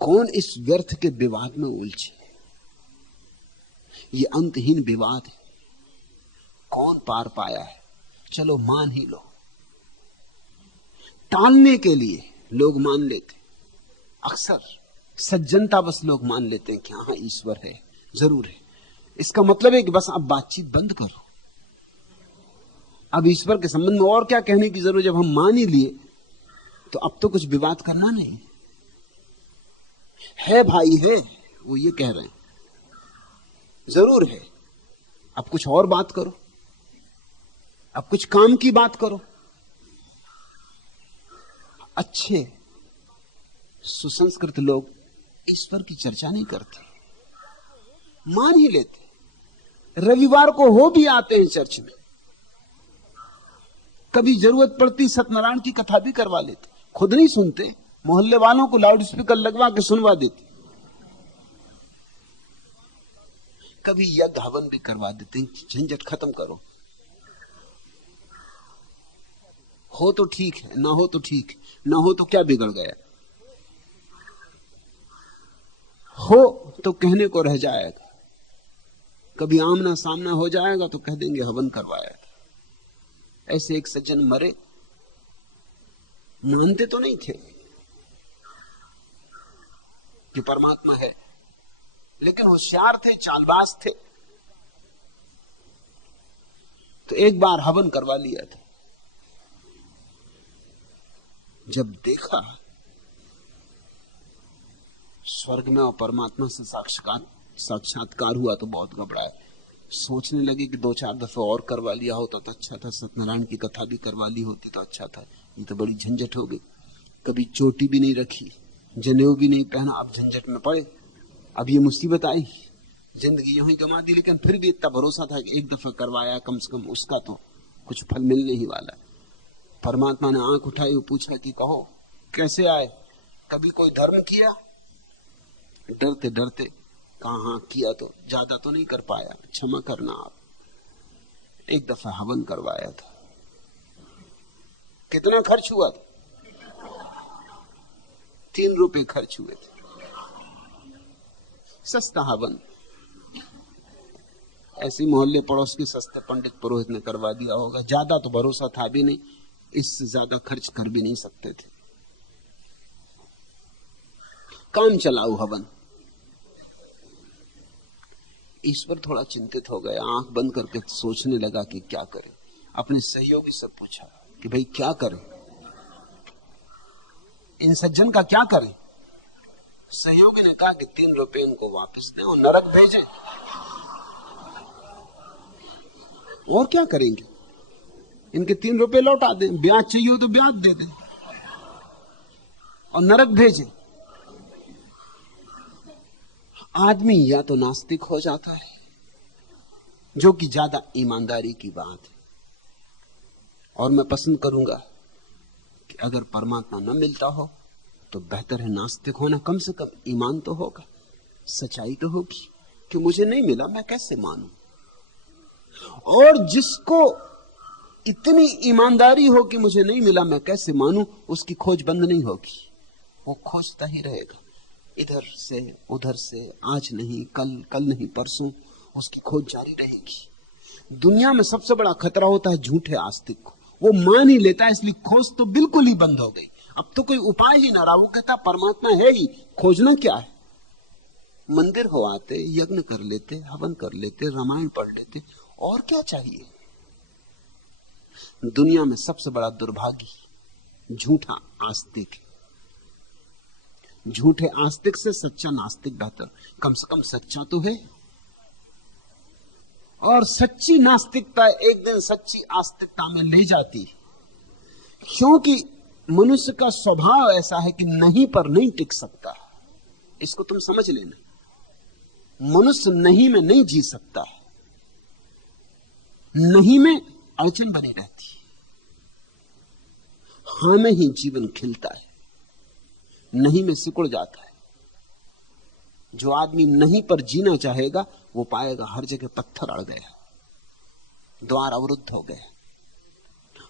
कौन इस व्यर्थ के विवाद में उलझे। ये अंतहीन विवाद है, कौन पार पाया है। चलो मान ही लो। टालने के लिए लोग मान लेते, अक्सर सज्जनता बस लोग मान लेते हैं कि हाँ ईश्वर है, जरूर है। इसका मतलब है कि बस अब बातचीत बंद करो, अब ईश्वर के संबंध में और क्या कहने की जरूरत। जब हम मान ही लिए तो अब तो कुछ विवाद करना नहीं है। भाई है, वो ये कह रहे हैं, जरूर है। अब कुछ और बात करो, अब कुछ काम की बात करो। अच्छे सुसंस्कृत लोग ईश्वर की चर्चा नहीं करते, मान ही लेते। रविवार को हो भी आते हैं चर्च में, कभी जरूरत पड़ती सत्यनारायण की कथा भी करवा लेते। खुद नहीं सुनते, मोहल्ले वालों को लाउड स्पीकर लगवा के सुनवा देते। कभी यज्ञ हवन भी करवा देते हैं, झंझट खत्म करो। हो तो ठीक है, ना हो तो ठीक, ना हो तो क्या बिगड़ गया। हो तो कहने को रह जाएगा, कभी आमना सामना हो जाएगा तो कह देंगे हवन करवाया था। ऐसे एक सज्जन मरे, मानते तो नहीं थे कि परमात्मा है, लेकिन होशियार थे, चालबाज थे, तो एक बार हवन करवा लिया था। जब देखा स्वर्ग में और परमात्मा से साक्षात्कार हुआ तो बहुत घबराए। सोचने लगे कि 2-4 दफे और करवा लिया होता तो अच्छा था, सत्यनारायण की कथा भी करवा ली होती तो अच्छा था। ये तो बड़ी झंझट हो गई, कभी चोटी भी नहीं रखी, जनेऊ भी नहीं पहना, अब झंझट में पड़े, अब ये मुसीबत आई, जिंदगी यूं ही गंवा दी। लेकिन फिर भी इतना भरोसा था कि एक दफा करवाया, कम से कम उसका तो कुछ फल मिलने ही वाला। परमात्मा ने आंख उठाई और पूछा कि कहो कैसे आए, कभी कोई धर्म किया? डरते डरते कहा हाँ किया, तो ज्यादा तो नहीं कर पाया, क्षमा करना आप। एक दफा हवन करवाया था। कितना खर्च हुआ था? 3 रुपए खर्च हुए थे, सस्ता हवन। ऐसी मोहल्ले पड़ोस के सस्ते पंडित पुरोहित ने करवा दिया होगा, ज्यादा तो भरोसा था भी नहीं, इससे ज्यादा खर्च कर भी नहीं सकते थे। काम चलाओ हवन। ईश्वर थोड़ा चिंतित हो गया, आंख बंद करके सोचने लगा कि क्या करे। अपने सहयोगी से पूछा कि भाई क्या करें, इन सज्जन का क्या करें? सहयोगी ने कहा कि 3 रुपए इनको वापस दें और नरक भेजें। और क्या करेंगे, इनके 3 रुपए लौटा दें, ब्याज चाहिए हो तो ब्याज दे दें और नरक भेजें। आदमी या तो नास्तिक हो जाता है, जो कि ज्यादा ईमानदारी की बात है, और मैं पसंद करूंगा कि अगर परमात्मा न मिलता हो तो बेहतर है नास्तिक होना। कम से कम ईमान तो होगा, सच्चाई तो होगी कि मुझे नहीं मिला मैं कैसे मानूं। और जिसको इतनी ईमानदारी हो कि मुझे नहीं मिला मैं कैसे मानूं, उसकी खोज बंद नहीं होगी, वो खोजता ही रहेगा, इधर से उधर से, आज नहीं कल, कल नहीं परसों, उसकी खोज जारी रहेगी। दुनिया में सबसे बड़ा खतरा होता है झूठे आस्तिक को, वो मान ही लेता है, इसलिए खोज तो बिल्कुल ही बंद हो गई, अब तो कोई उपाय ही ना रहा। वो कहता परमात्मा है ही, खोजना क्या है। मंदिर हो आते, यज्ञ कर लेते, हवन कर लेते, रामायण पढ़ लेते, और क्या चाहिए। दुनिया में सबसे बड़ा दुर्भाग्य झूठा आस्तिक है। झूठे आस्तिक से सच्चा नास्तिक बेहतर, कम से कम सच्चा तो है। और सच्ची नास्तिकता एक दिन सच्ची आस्तिकता में ले जाती है, क्योंकि मनुष्य का स्वभाव ऐसा है कि नहीं पर नहीं टिक सकता। इसको तुम समझ लेना, मनुष्य नहीं में नहीं जी सकता, नहीं में अड़चन बनी रहती है, हां में ही जीवन खिलता है, नहीं में सिकुड़ जाता है। जो आदमी नहीं पर जीना चाहेगा वो पाएगा हर जगह पत्थर अड़ गया, द्वार अवरुद्ध हो गए,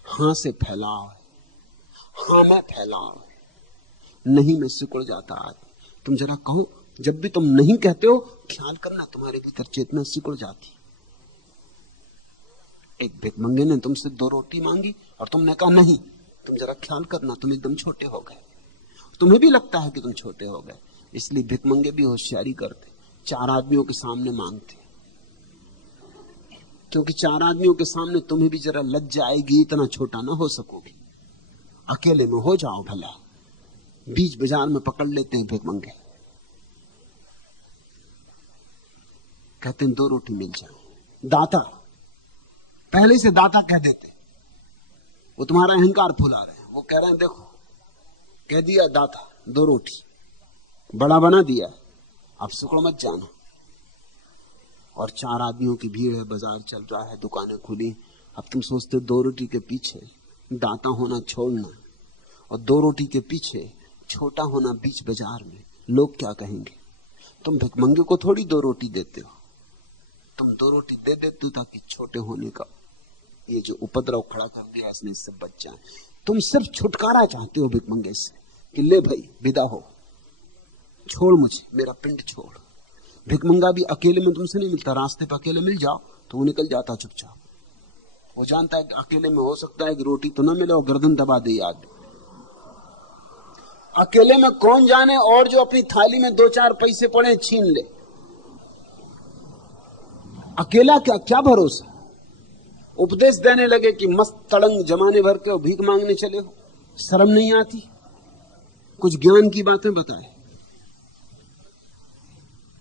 हां से फैलाव, हां में फैलाव, नहीं में सिकुड़ जाता आदमी। तुम जरा कहो, जब भी तुम नहीं कहते हो ख्याल करना तुम्हारे भीतर चेतना सिकुड़ जाती। एक भिखमंगे ने तुमसे 2 रोटी मांगी और तुमने कहा नहीं, तुम जरा ख्याल करना तुम एकदम छोटे हो गए। तुम्हें भी लगता है कि तुम छोटे हो गए, इसलिए भिखमंगे भी होशियारी करते, 4 आदमियों के सामने मांगते, क्योंकि 4 आदमियों के सामने तुम्हें भी जरा लज्जा आएगी, इतना छोटा ना हो सकोगे। अकेले में हो जाओ भला। बीच बाजार में पकड़ लेते हैं भिखमंगे, कहते हैं 2 रोटी मिल जाए। दाता पहले से दाता कह देते, वो तुम्हारा अहंकार फुला रहे हैं, वो कह रहे हैं देखो कह दिया दाता 2 रोटी, बड़ा बना दिया, अब सिकुड़ मत जाना। और 4 आदमियों की भीड़ है, बाजार चल रहा है, दुकानें खुली। अब तुम सोचते 2 रोटी के पीछे दाता होना छोड़ना, और 2 रोटी के पीछे छोटा होना बीच बाजार में, लोग क्या कहेंगे। तुम भिखमंगे को थोड़ी 2 रोटी देते हो, तुम 2 रोटी दे देते हो ताकि छोटे होने का ये जो उपद्रव खड़ा कर दिया इसने इससे बच जाए। तुम सिर्फ छुटकारा चाहते हो भिखमंगे से, कि ले भाई विदा हो, छोड़ मुझे, मेरा पिंड छोड़। भिखमंगा भी अकेले में तुमसे नहीं मिलता, रास्ते पर अकेले मिल जाओ तो वो निकल जाता चुपचाप। वो जानता है कि अकेले में हो सकता है कि रोटी तो ना मिले और गर्दन दबा दे याद। अकेले में कौन जाने, और जो अपनी थाली में 2-4 पैसे पड़े छीन ले। अकेला क्या क्या भरोसा। उपदेश देने लगे कि मस्त तड़ंग जमाने भर के भीख मांगने चले हो, शर्म नहीं आती। कुछ ज्ञान की बातें बताए।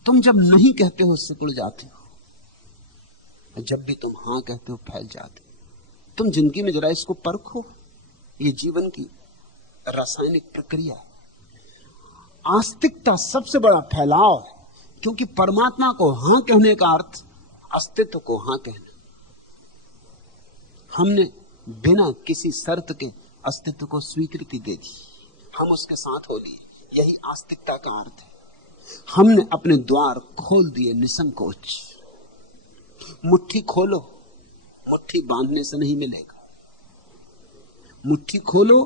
तुम जब नहीं कहते हो सिकुड़ जाते हो, जब भी तुम हां कहते हो फैल जाते हो। तुम जिंदगी में जरा इसको परखो, ये जीवन की रासायनिक प्रक्रिया। आस्तिकता सबसे बड़ा फैलाव है, क्योंकि परमात्मा को हां कहने का अर्थ अस्तित्व को हां कहना। हमने बिना किसी शर्त के अस्तित्व को स्वीकृति दे दी, हम उसके साथ हो लिए, यही आस्तिकता का अर्थ है। हमने अपने द्वार खोल दिए निसंकोच। मुट्ठी खोलो, मुट्ठी बांधने से नहीं मिलेगा। मुट्ठी खोलो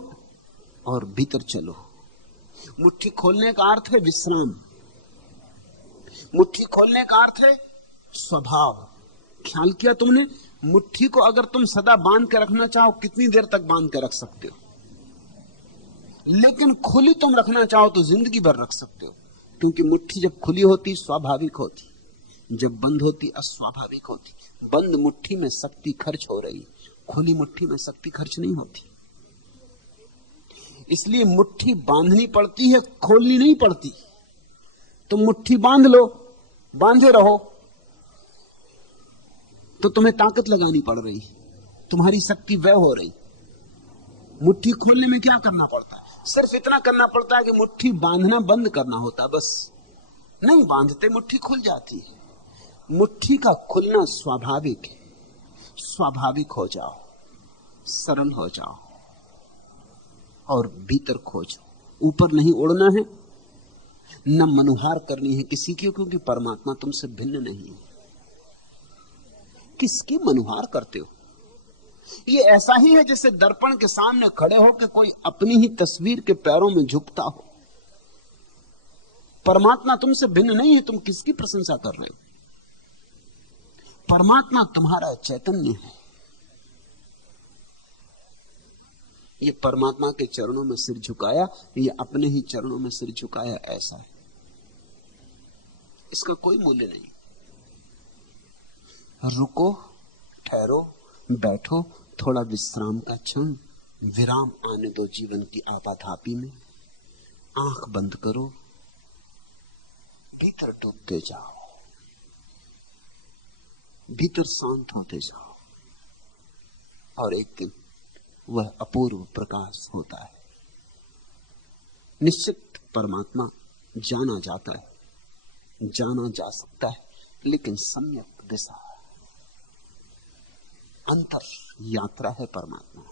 और भीतर चलो। मुट्ठी खोलने का अर्थ है विश्राम, मुट्ठी खोलने का अर्थ है स्वभाव। ख्याल किया तुमने, मुट्ठी को अगर तुम सदा बांध के रखना चाहो, कितनी देर तक बांध के रख सकते हो, लेकिन खुली तुम रखना चाहो तो जिंदगी भर रख सकते हो। क्योंकि मुट्ठी जब खुली होती स्वाभाविक होती, जब बंद होती अस्वाभाविक होती। बंद मुट्ठी में शक्ति खर्च हो रही, खुली मुट्ठी में शक्ति खर्च नहीं होती। इसलिए मुट्ठी बांधनी पड़ती है, खोलनी नहीं पड़ती। तुम मुट्ठी बांध लो, बांधे रहो, तो तुम्हें ताकत लगानी पड़ रही, तुम्हारी शक्ति व्यय हो रही। मुट्ठी खोलने में क्या करना पड़ता है? सिर्फ इतना करना पड़ता है कि मुट्ठी बांधना बंद करना होता, बस। नहीं बांधते मुट्ठी खुल जाती है। मुट्ठी का खुलना स्वाभाविक है। स्वाभाविक हो जाओ, सरल हो जाओ और भीतर खोजो। ऊपर नहीं उड़ना है, न मनुहार करनी है किसी की, क्योंकि परमात्मा तुमसे भिन्न नहीं है। किसकी मनुहार करते हो? ये ऐसा ही है जैसे दर्पण के सामने खड़े हो कि कोई अपनी ही तस्वीर के पैरों में झुकता हो। परमात्मा तुमसे भिन्न नहीं है, तुम किसकी प्रशंसा कर रहे हो? परमात्मा तुम्हारा चैतन्य है। ये परमात्मा के चरणों में सिर झुकाया, ये अपने ही चरणों में सिर झुकाया, ऐसा है। इसका कोई मूल्य नहीं। रुको, ठहरो, बैठो, थोड़ा विश्राम का क्षण, विराम आने दो जीवन की आपाधापी में। आंख बंद करो, भीतर डूबते जाओ, भीतर शांत होते जाओ, और एक दिन वह अपूर्व प्रकाश होता है। निश्चित परमात्मा जाना जाता है, जाना जा सकता है, लेकिन सम्यक दिशा, अंतर यात्रा है परमात्मा।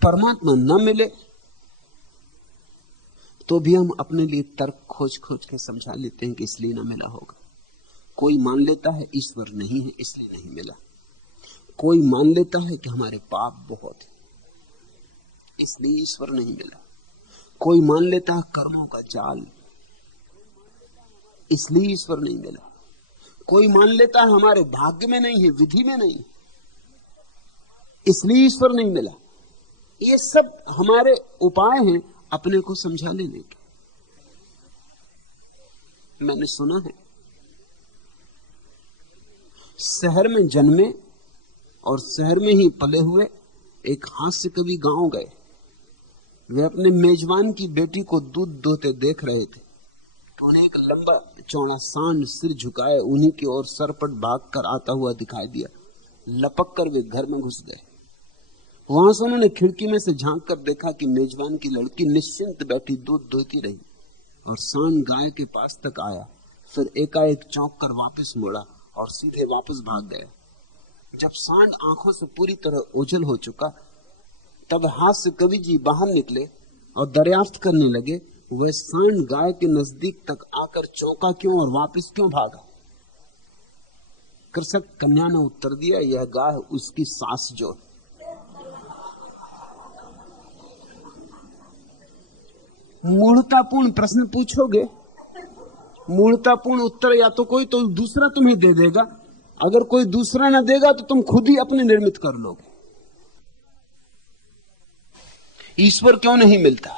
परमात्मा न मिले तो भी हम अपने लिए तर्क खोज खोज के समझा लेते हैं कि इसलिए ना मिला होगा। कोई मान लेता है ईश्वर नहीं है इसलिए नहीं मिला। कोई मान लेता है कि हमारे पाप बहुत है इसलिए ईश्वर नहीं मिला। कोई मान लेता है कर्मों का जाल, इसलिए ईश्वर नहीं मिला। कोई मान लेता है हमारे भाग्य में नहीं है, विधि में नहीं, इसलिए ईश्वर नहीं मिला। ये सब हमारे उपाय हैं अपने को समझा लेने के। मैंने सुना है शहर में जन्मे और शहर में ही पले हुए एक हास्य कवि गांव गए। वे अपने मेजबान की बेटी को दूध दोहते देख रहे थे तो उन्हें एक लंबा चौड़ा सांड सिर झुकाए उन्हीं की ओर सरपट भाग कर आता हुआ दिखाई दिया। लपक कर वे घर में घुस गए। वहां से उन्होंने खिड़की में से झांक कर देखा कि मेजबान की लड़की निश्चिंत बैठी दूध दोहती रही और सांड गाय के पास तक आया, फिर एकाएक चौंक कर वापस मुड़ा और सीधे वापस भाग गया। जब सांड आंखों से पूरी तरह ओझल हो चुका तब हास्य कवि जी बाहर निकले और दरियाफ्त करने लगे वह सांड गाय के नजदीक तक आकर चौंका क्यों और वापस क्यों भागा। कृषक कन्या ने उत्तर दिया, यह गाय उसकी सास जो है। मूढ़तापूर्ण प्रश्न पूछोगे, मूढ़तापूर्ण उत्तर या तो कोई तो दूसरा तुम्हें दे देगा, अगर कोई दूसरा ना देगा तो तुम खुद ही अपने निर्मित कर लोगे। ईश्वर क्यों नहीं मिलता?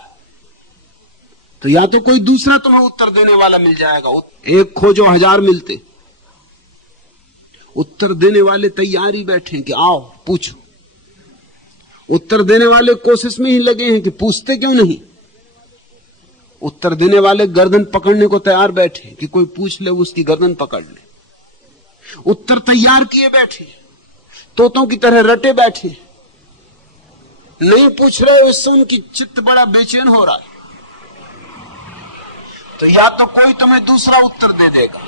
तो या तो कोई दूसरा तुम्हें उत्तर देने वाला मिल जाएगा। एक खोजो हजार मिलते, उत्तर देने वाले तैयार ही बैठे कि आओ पूछो। उत्तर देने वाले कोशिश में ही लगे हैं कि पूछते क्यों नहीं। उत्तर देने वाले गर्दन पकड़ने को तैयार बैठे कि कोई पूछ ले उसकी गर्दन पकड़ ले। उत्तर तैयार किए बैठे, तोतों की तरह रटे बैठे, नहीं पूछ रहे, उससे उनकी चित्त बड़ा बेचैन हो रहा है। तो या तो कोई तुम्हें दूसरा उत्तर दे देगा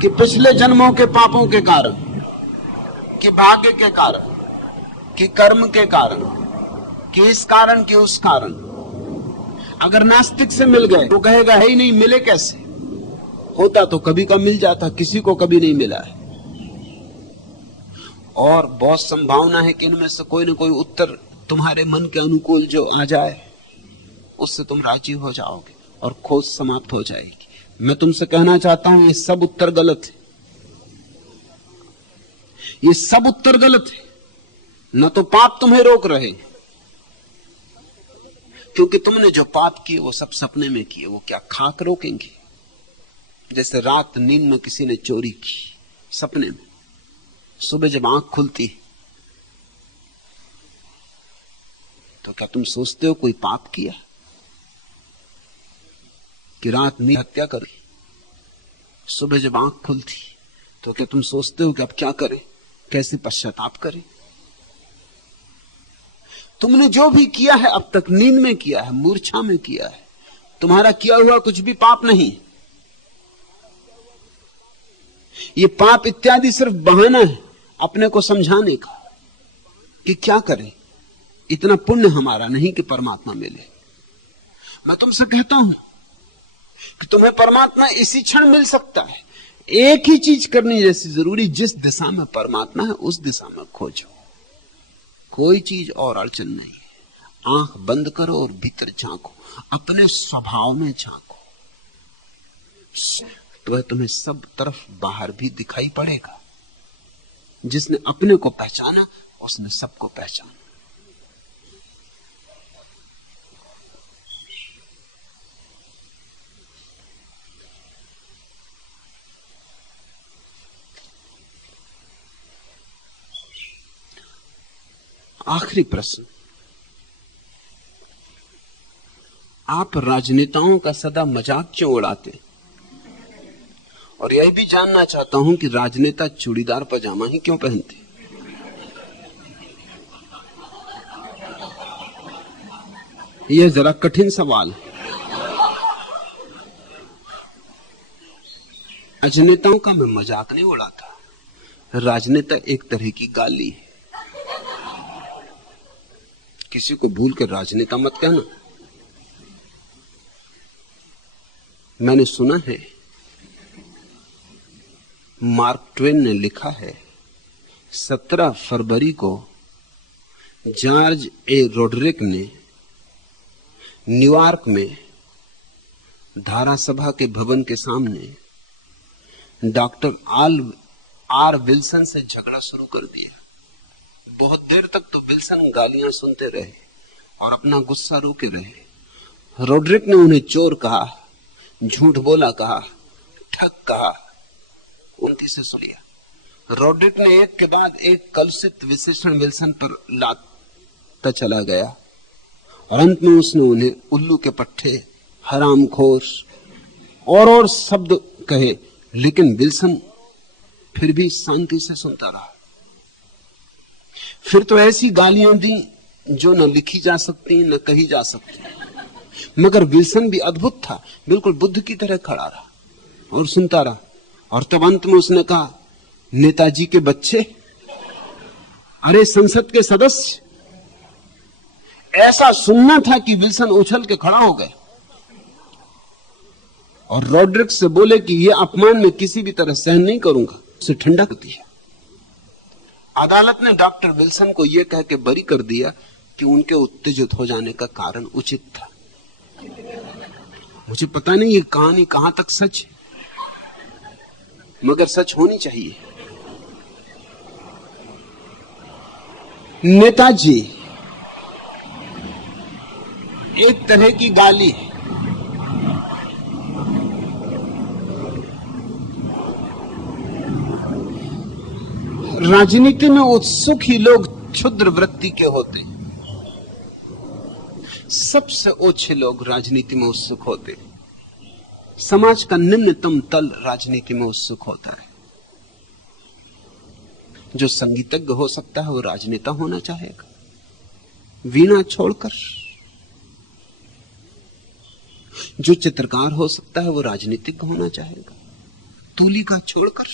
कि पिछले जन्मों के पापों के कारण, कि भाग्य के कारण, कि कर्म के कारण, कि इस कारण कि उस कारण। अगर नास्तिक से मिल गए तो कहेगा है ही नहीं, मिले कैसे? होता तो कभी का मिल जाता, किसी को कभी नहीं मिला है। और बहुत संभावना है कि इनमें से कोई न कोई उत्तर तुम्हारे मन के अनुकूल जो आ जाए उससे तुम राजी हो जाओगे और खोज समाप्त हो जाएगी। मैं तुमसे कहना चाहता हूं ये सब उत्तर गलत है, ये सब उत्तर गलत है। न तो पाप तुम्हें रोक रहे, क्योंकि तुमने जो पाप किए वो सब सपने में किए, वो क्या खाक रोकेंगे? जैसे रात नींद में किसी ने चोरी की सपने में, सुबह जब आंख खुलती तो क्या तुम सोचते हो कोई पाप किया? कि रात नींद हत्या करी, सुबह जब आंख खुलती तो क्या तुम सोचते हो कि अब क्या करें, कैसे पश्चाताप करें? तुमने जो भी किया है अब तक नींद में किया है, मूर्छा में किया है। तुम्हारा किया हुआ कुछ भी पाप नहीं। ये पाप इत्यादि सिर्फ बहाना है अपने को समझाने का कि क्या करें, इतना पुण्य हमारा नहीं कि परमात्मा मिले। मैं तुमसे कहता हूं कि तुम्हें परमात्मा इसी क्षण मिल सकता है। एक ही चीज करनी जैसी जरूरी, जिस दिशा में परमात्मा है उस दिशा में खोजो, कोई चीज और अड़चन नहीं है। आंख बंद करो और भीतर झांको, अपने स्वभाव में झांको, तो तुम्हें सब तरफ बाहर भी दिखाई पड़ेगा। जिसने अपने को पहचाना उसने सबको पहचाना। आखिरी प्रश्न, आप राजनेताओं का सदा मजाक क्यों उड़ाते? और यह भी जानना चाहता हूं कि राजनेता चूड़ीदार पजामा ही क्यों पहनते? यह जरा कठिन सवाल है। राजनेताओं का मैं मजाक नहीं उड़ाता। राजनेता एक तरह की गाली है। किसी को भूल कर राजनेता मत कहना। मैंने सुना है, मार्क ट्वेन ने लिखा है, 17 फरवरी को जॉर्ज ए रोडरिक ने न्यूयॉर्क में धारासभा के भवन के सामने डॉक्टर आर विल्सन से झगड़ा शुरू कर दिया। बहुत देर तक तो विल्सन गालियां सुनते रहे और अपना गुस्सा रोके रहे। रोडरिक ने उन्हें चोर कहा, झूठ बोला कहा, ठग कहा, उनकी से सुनिया। रोडरिक ने एक के बाद एक कलुषित विशेषण विल्सन पर लादता चला गया और अंत में उसने उन्हें उल्लू के पट्टे, हरामखोर और शब्द कहे, लेकिन विल्सन फिर भी शांति से सुनता रहा। फिर तो ऐसी गालियां दी जो न लिखी जा सकती न कही जा सकती, मगर विल्सन भी अद्भुत था, बिल्कुल बुद्ध की तरह खड़ा रहा और सुनता रहा। और तब अंत में उसने कहा, नेताजी के बच्चे, अरे संसद के सदस्य। ऐसा सुनना था कि विल्सन उछल के खड़ा हो गए और रोडरिक से बोले कि यह अपमान मैं किसी भी तरह सहन नहीं करूंगा। उसे ठंडा कर दिया। अदालत ने डॉक्टर विल्सन को यह कह के बरी कर दिया कि उनके उत्तेजित हो जाने का कारण उचित था। मुझे पता नहीं ये कहानी कहां तक सच है, मगर सच होनी चाहिए। नेताजी एक तरह की गाली है। राजनीति में उत्सुक ही लोग क्षुद्र वृत्ति के होते हैं। सबसे ओछे लोग राजनीति में उत्सुक होते हैं। समाज का निम्नतम तल राजनीति में उत्सुक होता है। जो संगीतज्ञ हो सकता है वो राजनेता होना चाहेगा, वीणा छोड़कर। जो चित्रकार हो सकता है वो राजनीतिज्ञ होना चाहेगा, तूलिका छोड़कर।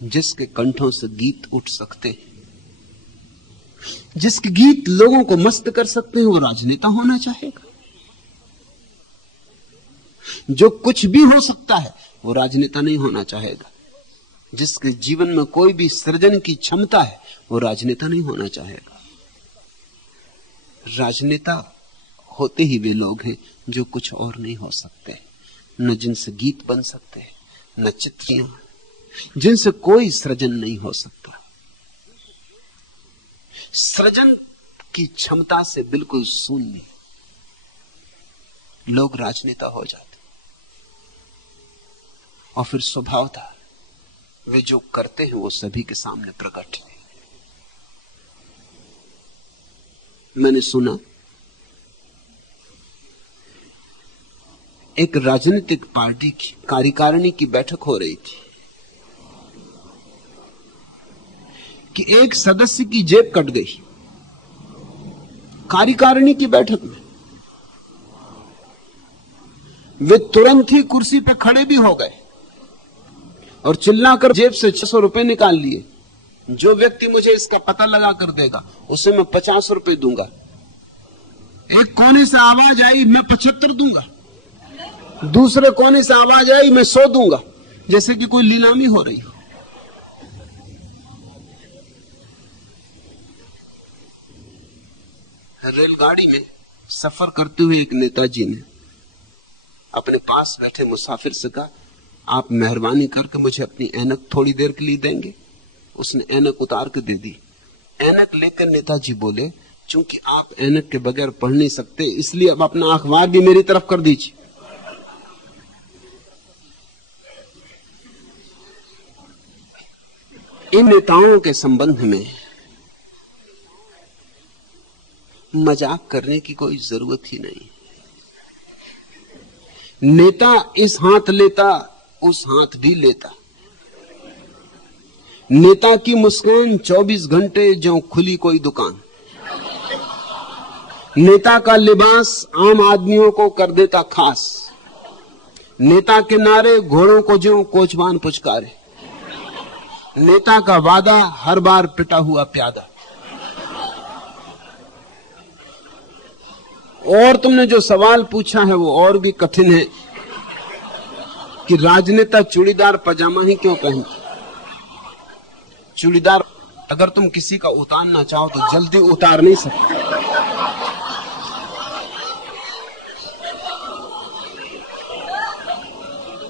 जिसके कंठों से गीत उठ सकते हैं, जिसके गीत लोगों को मस्त कर सकते हैं, वो राजनेता होना चाहेगा। जो कुछ भी हो सकता है वो राजनेता नहीं होना चाहेगा। जिसके जीवन में कोई भी सृजन की क्षमता है वो राजनेता नहीं होना चाहेगा। राजनेता होते ही वे लोग हैं जो कुछ और नहीं हो सकते, न जिनसे गीत बन सकते, न चित्रियां, जिनसे कोई सृजन नहीं हो सकता। सृजन की क्षमता से बिल्कुल शून्य लोग राजनेता हो जाते और फिर स्वभाव था वे जो करते हैं वो सभी के सामने प्रकट है। मैंने सुना एक राजनीतिक पार्टी की कार्यकारिणी की बैठक हो रही थी कि एक सदस्य की जेब कट गई कार्यकारिणी की बैठक में। वे तुरंत ही कुर्सी पर खड़े भी हो गए और चिल्लाकर जेब से 600 रुपए निकाल लिए। जो व्यक्ति मुझे इसका पता लगा कर देगा उसे मैं 50 रुपए दूंगा। एक कोने से आवाज आई, मैं 75 दूंगा। दूसरे कोने से आवाज आई, मैं 100 दूंगा। जैसे कि कोई नीलामी हो रही हो। रेलगाड़ी में सफर करते हुए एक नेताजी ने अपने पास बैठे मुसाफिर से कहा, आप मेहरबानी करके मुझे अपनी ऐनक थोड़ी देर के लिए देंगे। उसने ऐनक उतार के दे दी। ऐनक लेकर नेताजी बोले, चूंकि आप ऐनक के बगैर पढ़ नहीं सकते इसलिए अब अपना अखबार भी मेरी तरफ कर दीजिए। इन नेताओं के संबंध में मजाक करने की कोई जरूरत ही नहीं। नेता इस हाथ लेता उस हाथ भी लेता। नेता की मुस्कान 24 घंटे ज्यों खुली कोई दुकान। नेता का लिबास आम आदमियों को कर देता खास। नेता के नारे घोड़ों को ज्यों कोचवान पुचकारे। नेता का वादा हर बार पिटा हुआ प्यादा। और तुमने जो सवाल पूछा है वो और भी कठिन है कि राजनेता चूड़ीदार पजामा ही क्यों पहनते। चूड़ीदार अगर तुम किसी का उतारना चाहो तो जल्दी उतार नहीं सकते।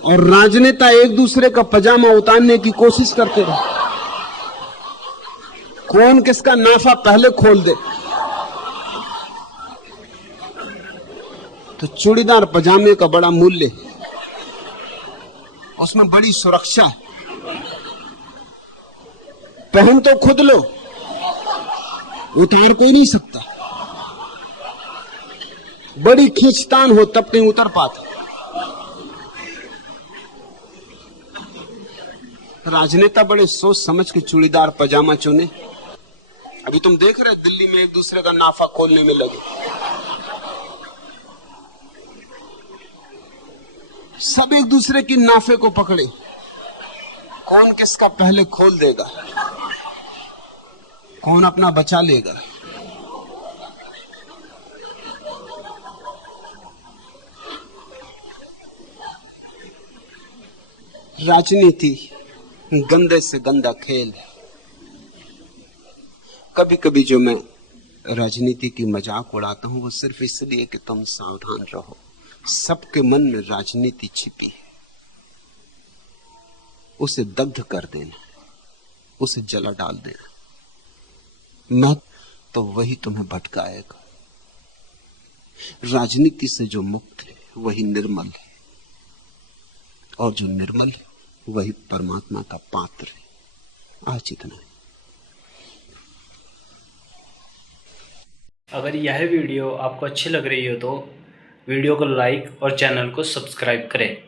और राजनेता एक दूसरे का पजामा उतारने की कोशिश करते रहे। कौन किसका नाफा पहले खोल दे। तो चूड़ीदार पजामे का बड़ा मूल्य है, उसमें बड़ी सुरक्षा है। पहन तो खुद लो, उतार कोई नहीं सकता। बड़ी खींचतान हो तब कहीं उतर पाता। राजनेता बड़े सोच समझ के चूड़ीदार पजामा चुने। अभी तुम देख रहे दिल्ली में एक दूसरे का नाफा खोलने में लगे। सब एक दूसरे की नाफे को पकड़े। कौन किसका पहले खोल देगा, कौन अपना बचा लेगा। राजनीति गंदे से गंदा खेल है। कभी कभी जो मैं राजनीति की मजाक उड़ाता हूं वो सिर्फ इसलिए कि तुम सावधान रहो। सबके मन में राजनीति छिपी है। उसे दग्ध कर देना, उसे जला डाल देना, न तो वही तुम्हें भटकाएगा। राजनीति से जो मुक्त है वही निर्मल है, और जो निर्मल है वही परमात्मा का पात्र है। आज इतना है। अगर यह वीडियो आपको अच्छी लग रही हो तो वीडियो को लाइक और चैनल को सब्सक्राइब करें।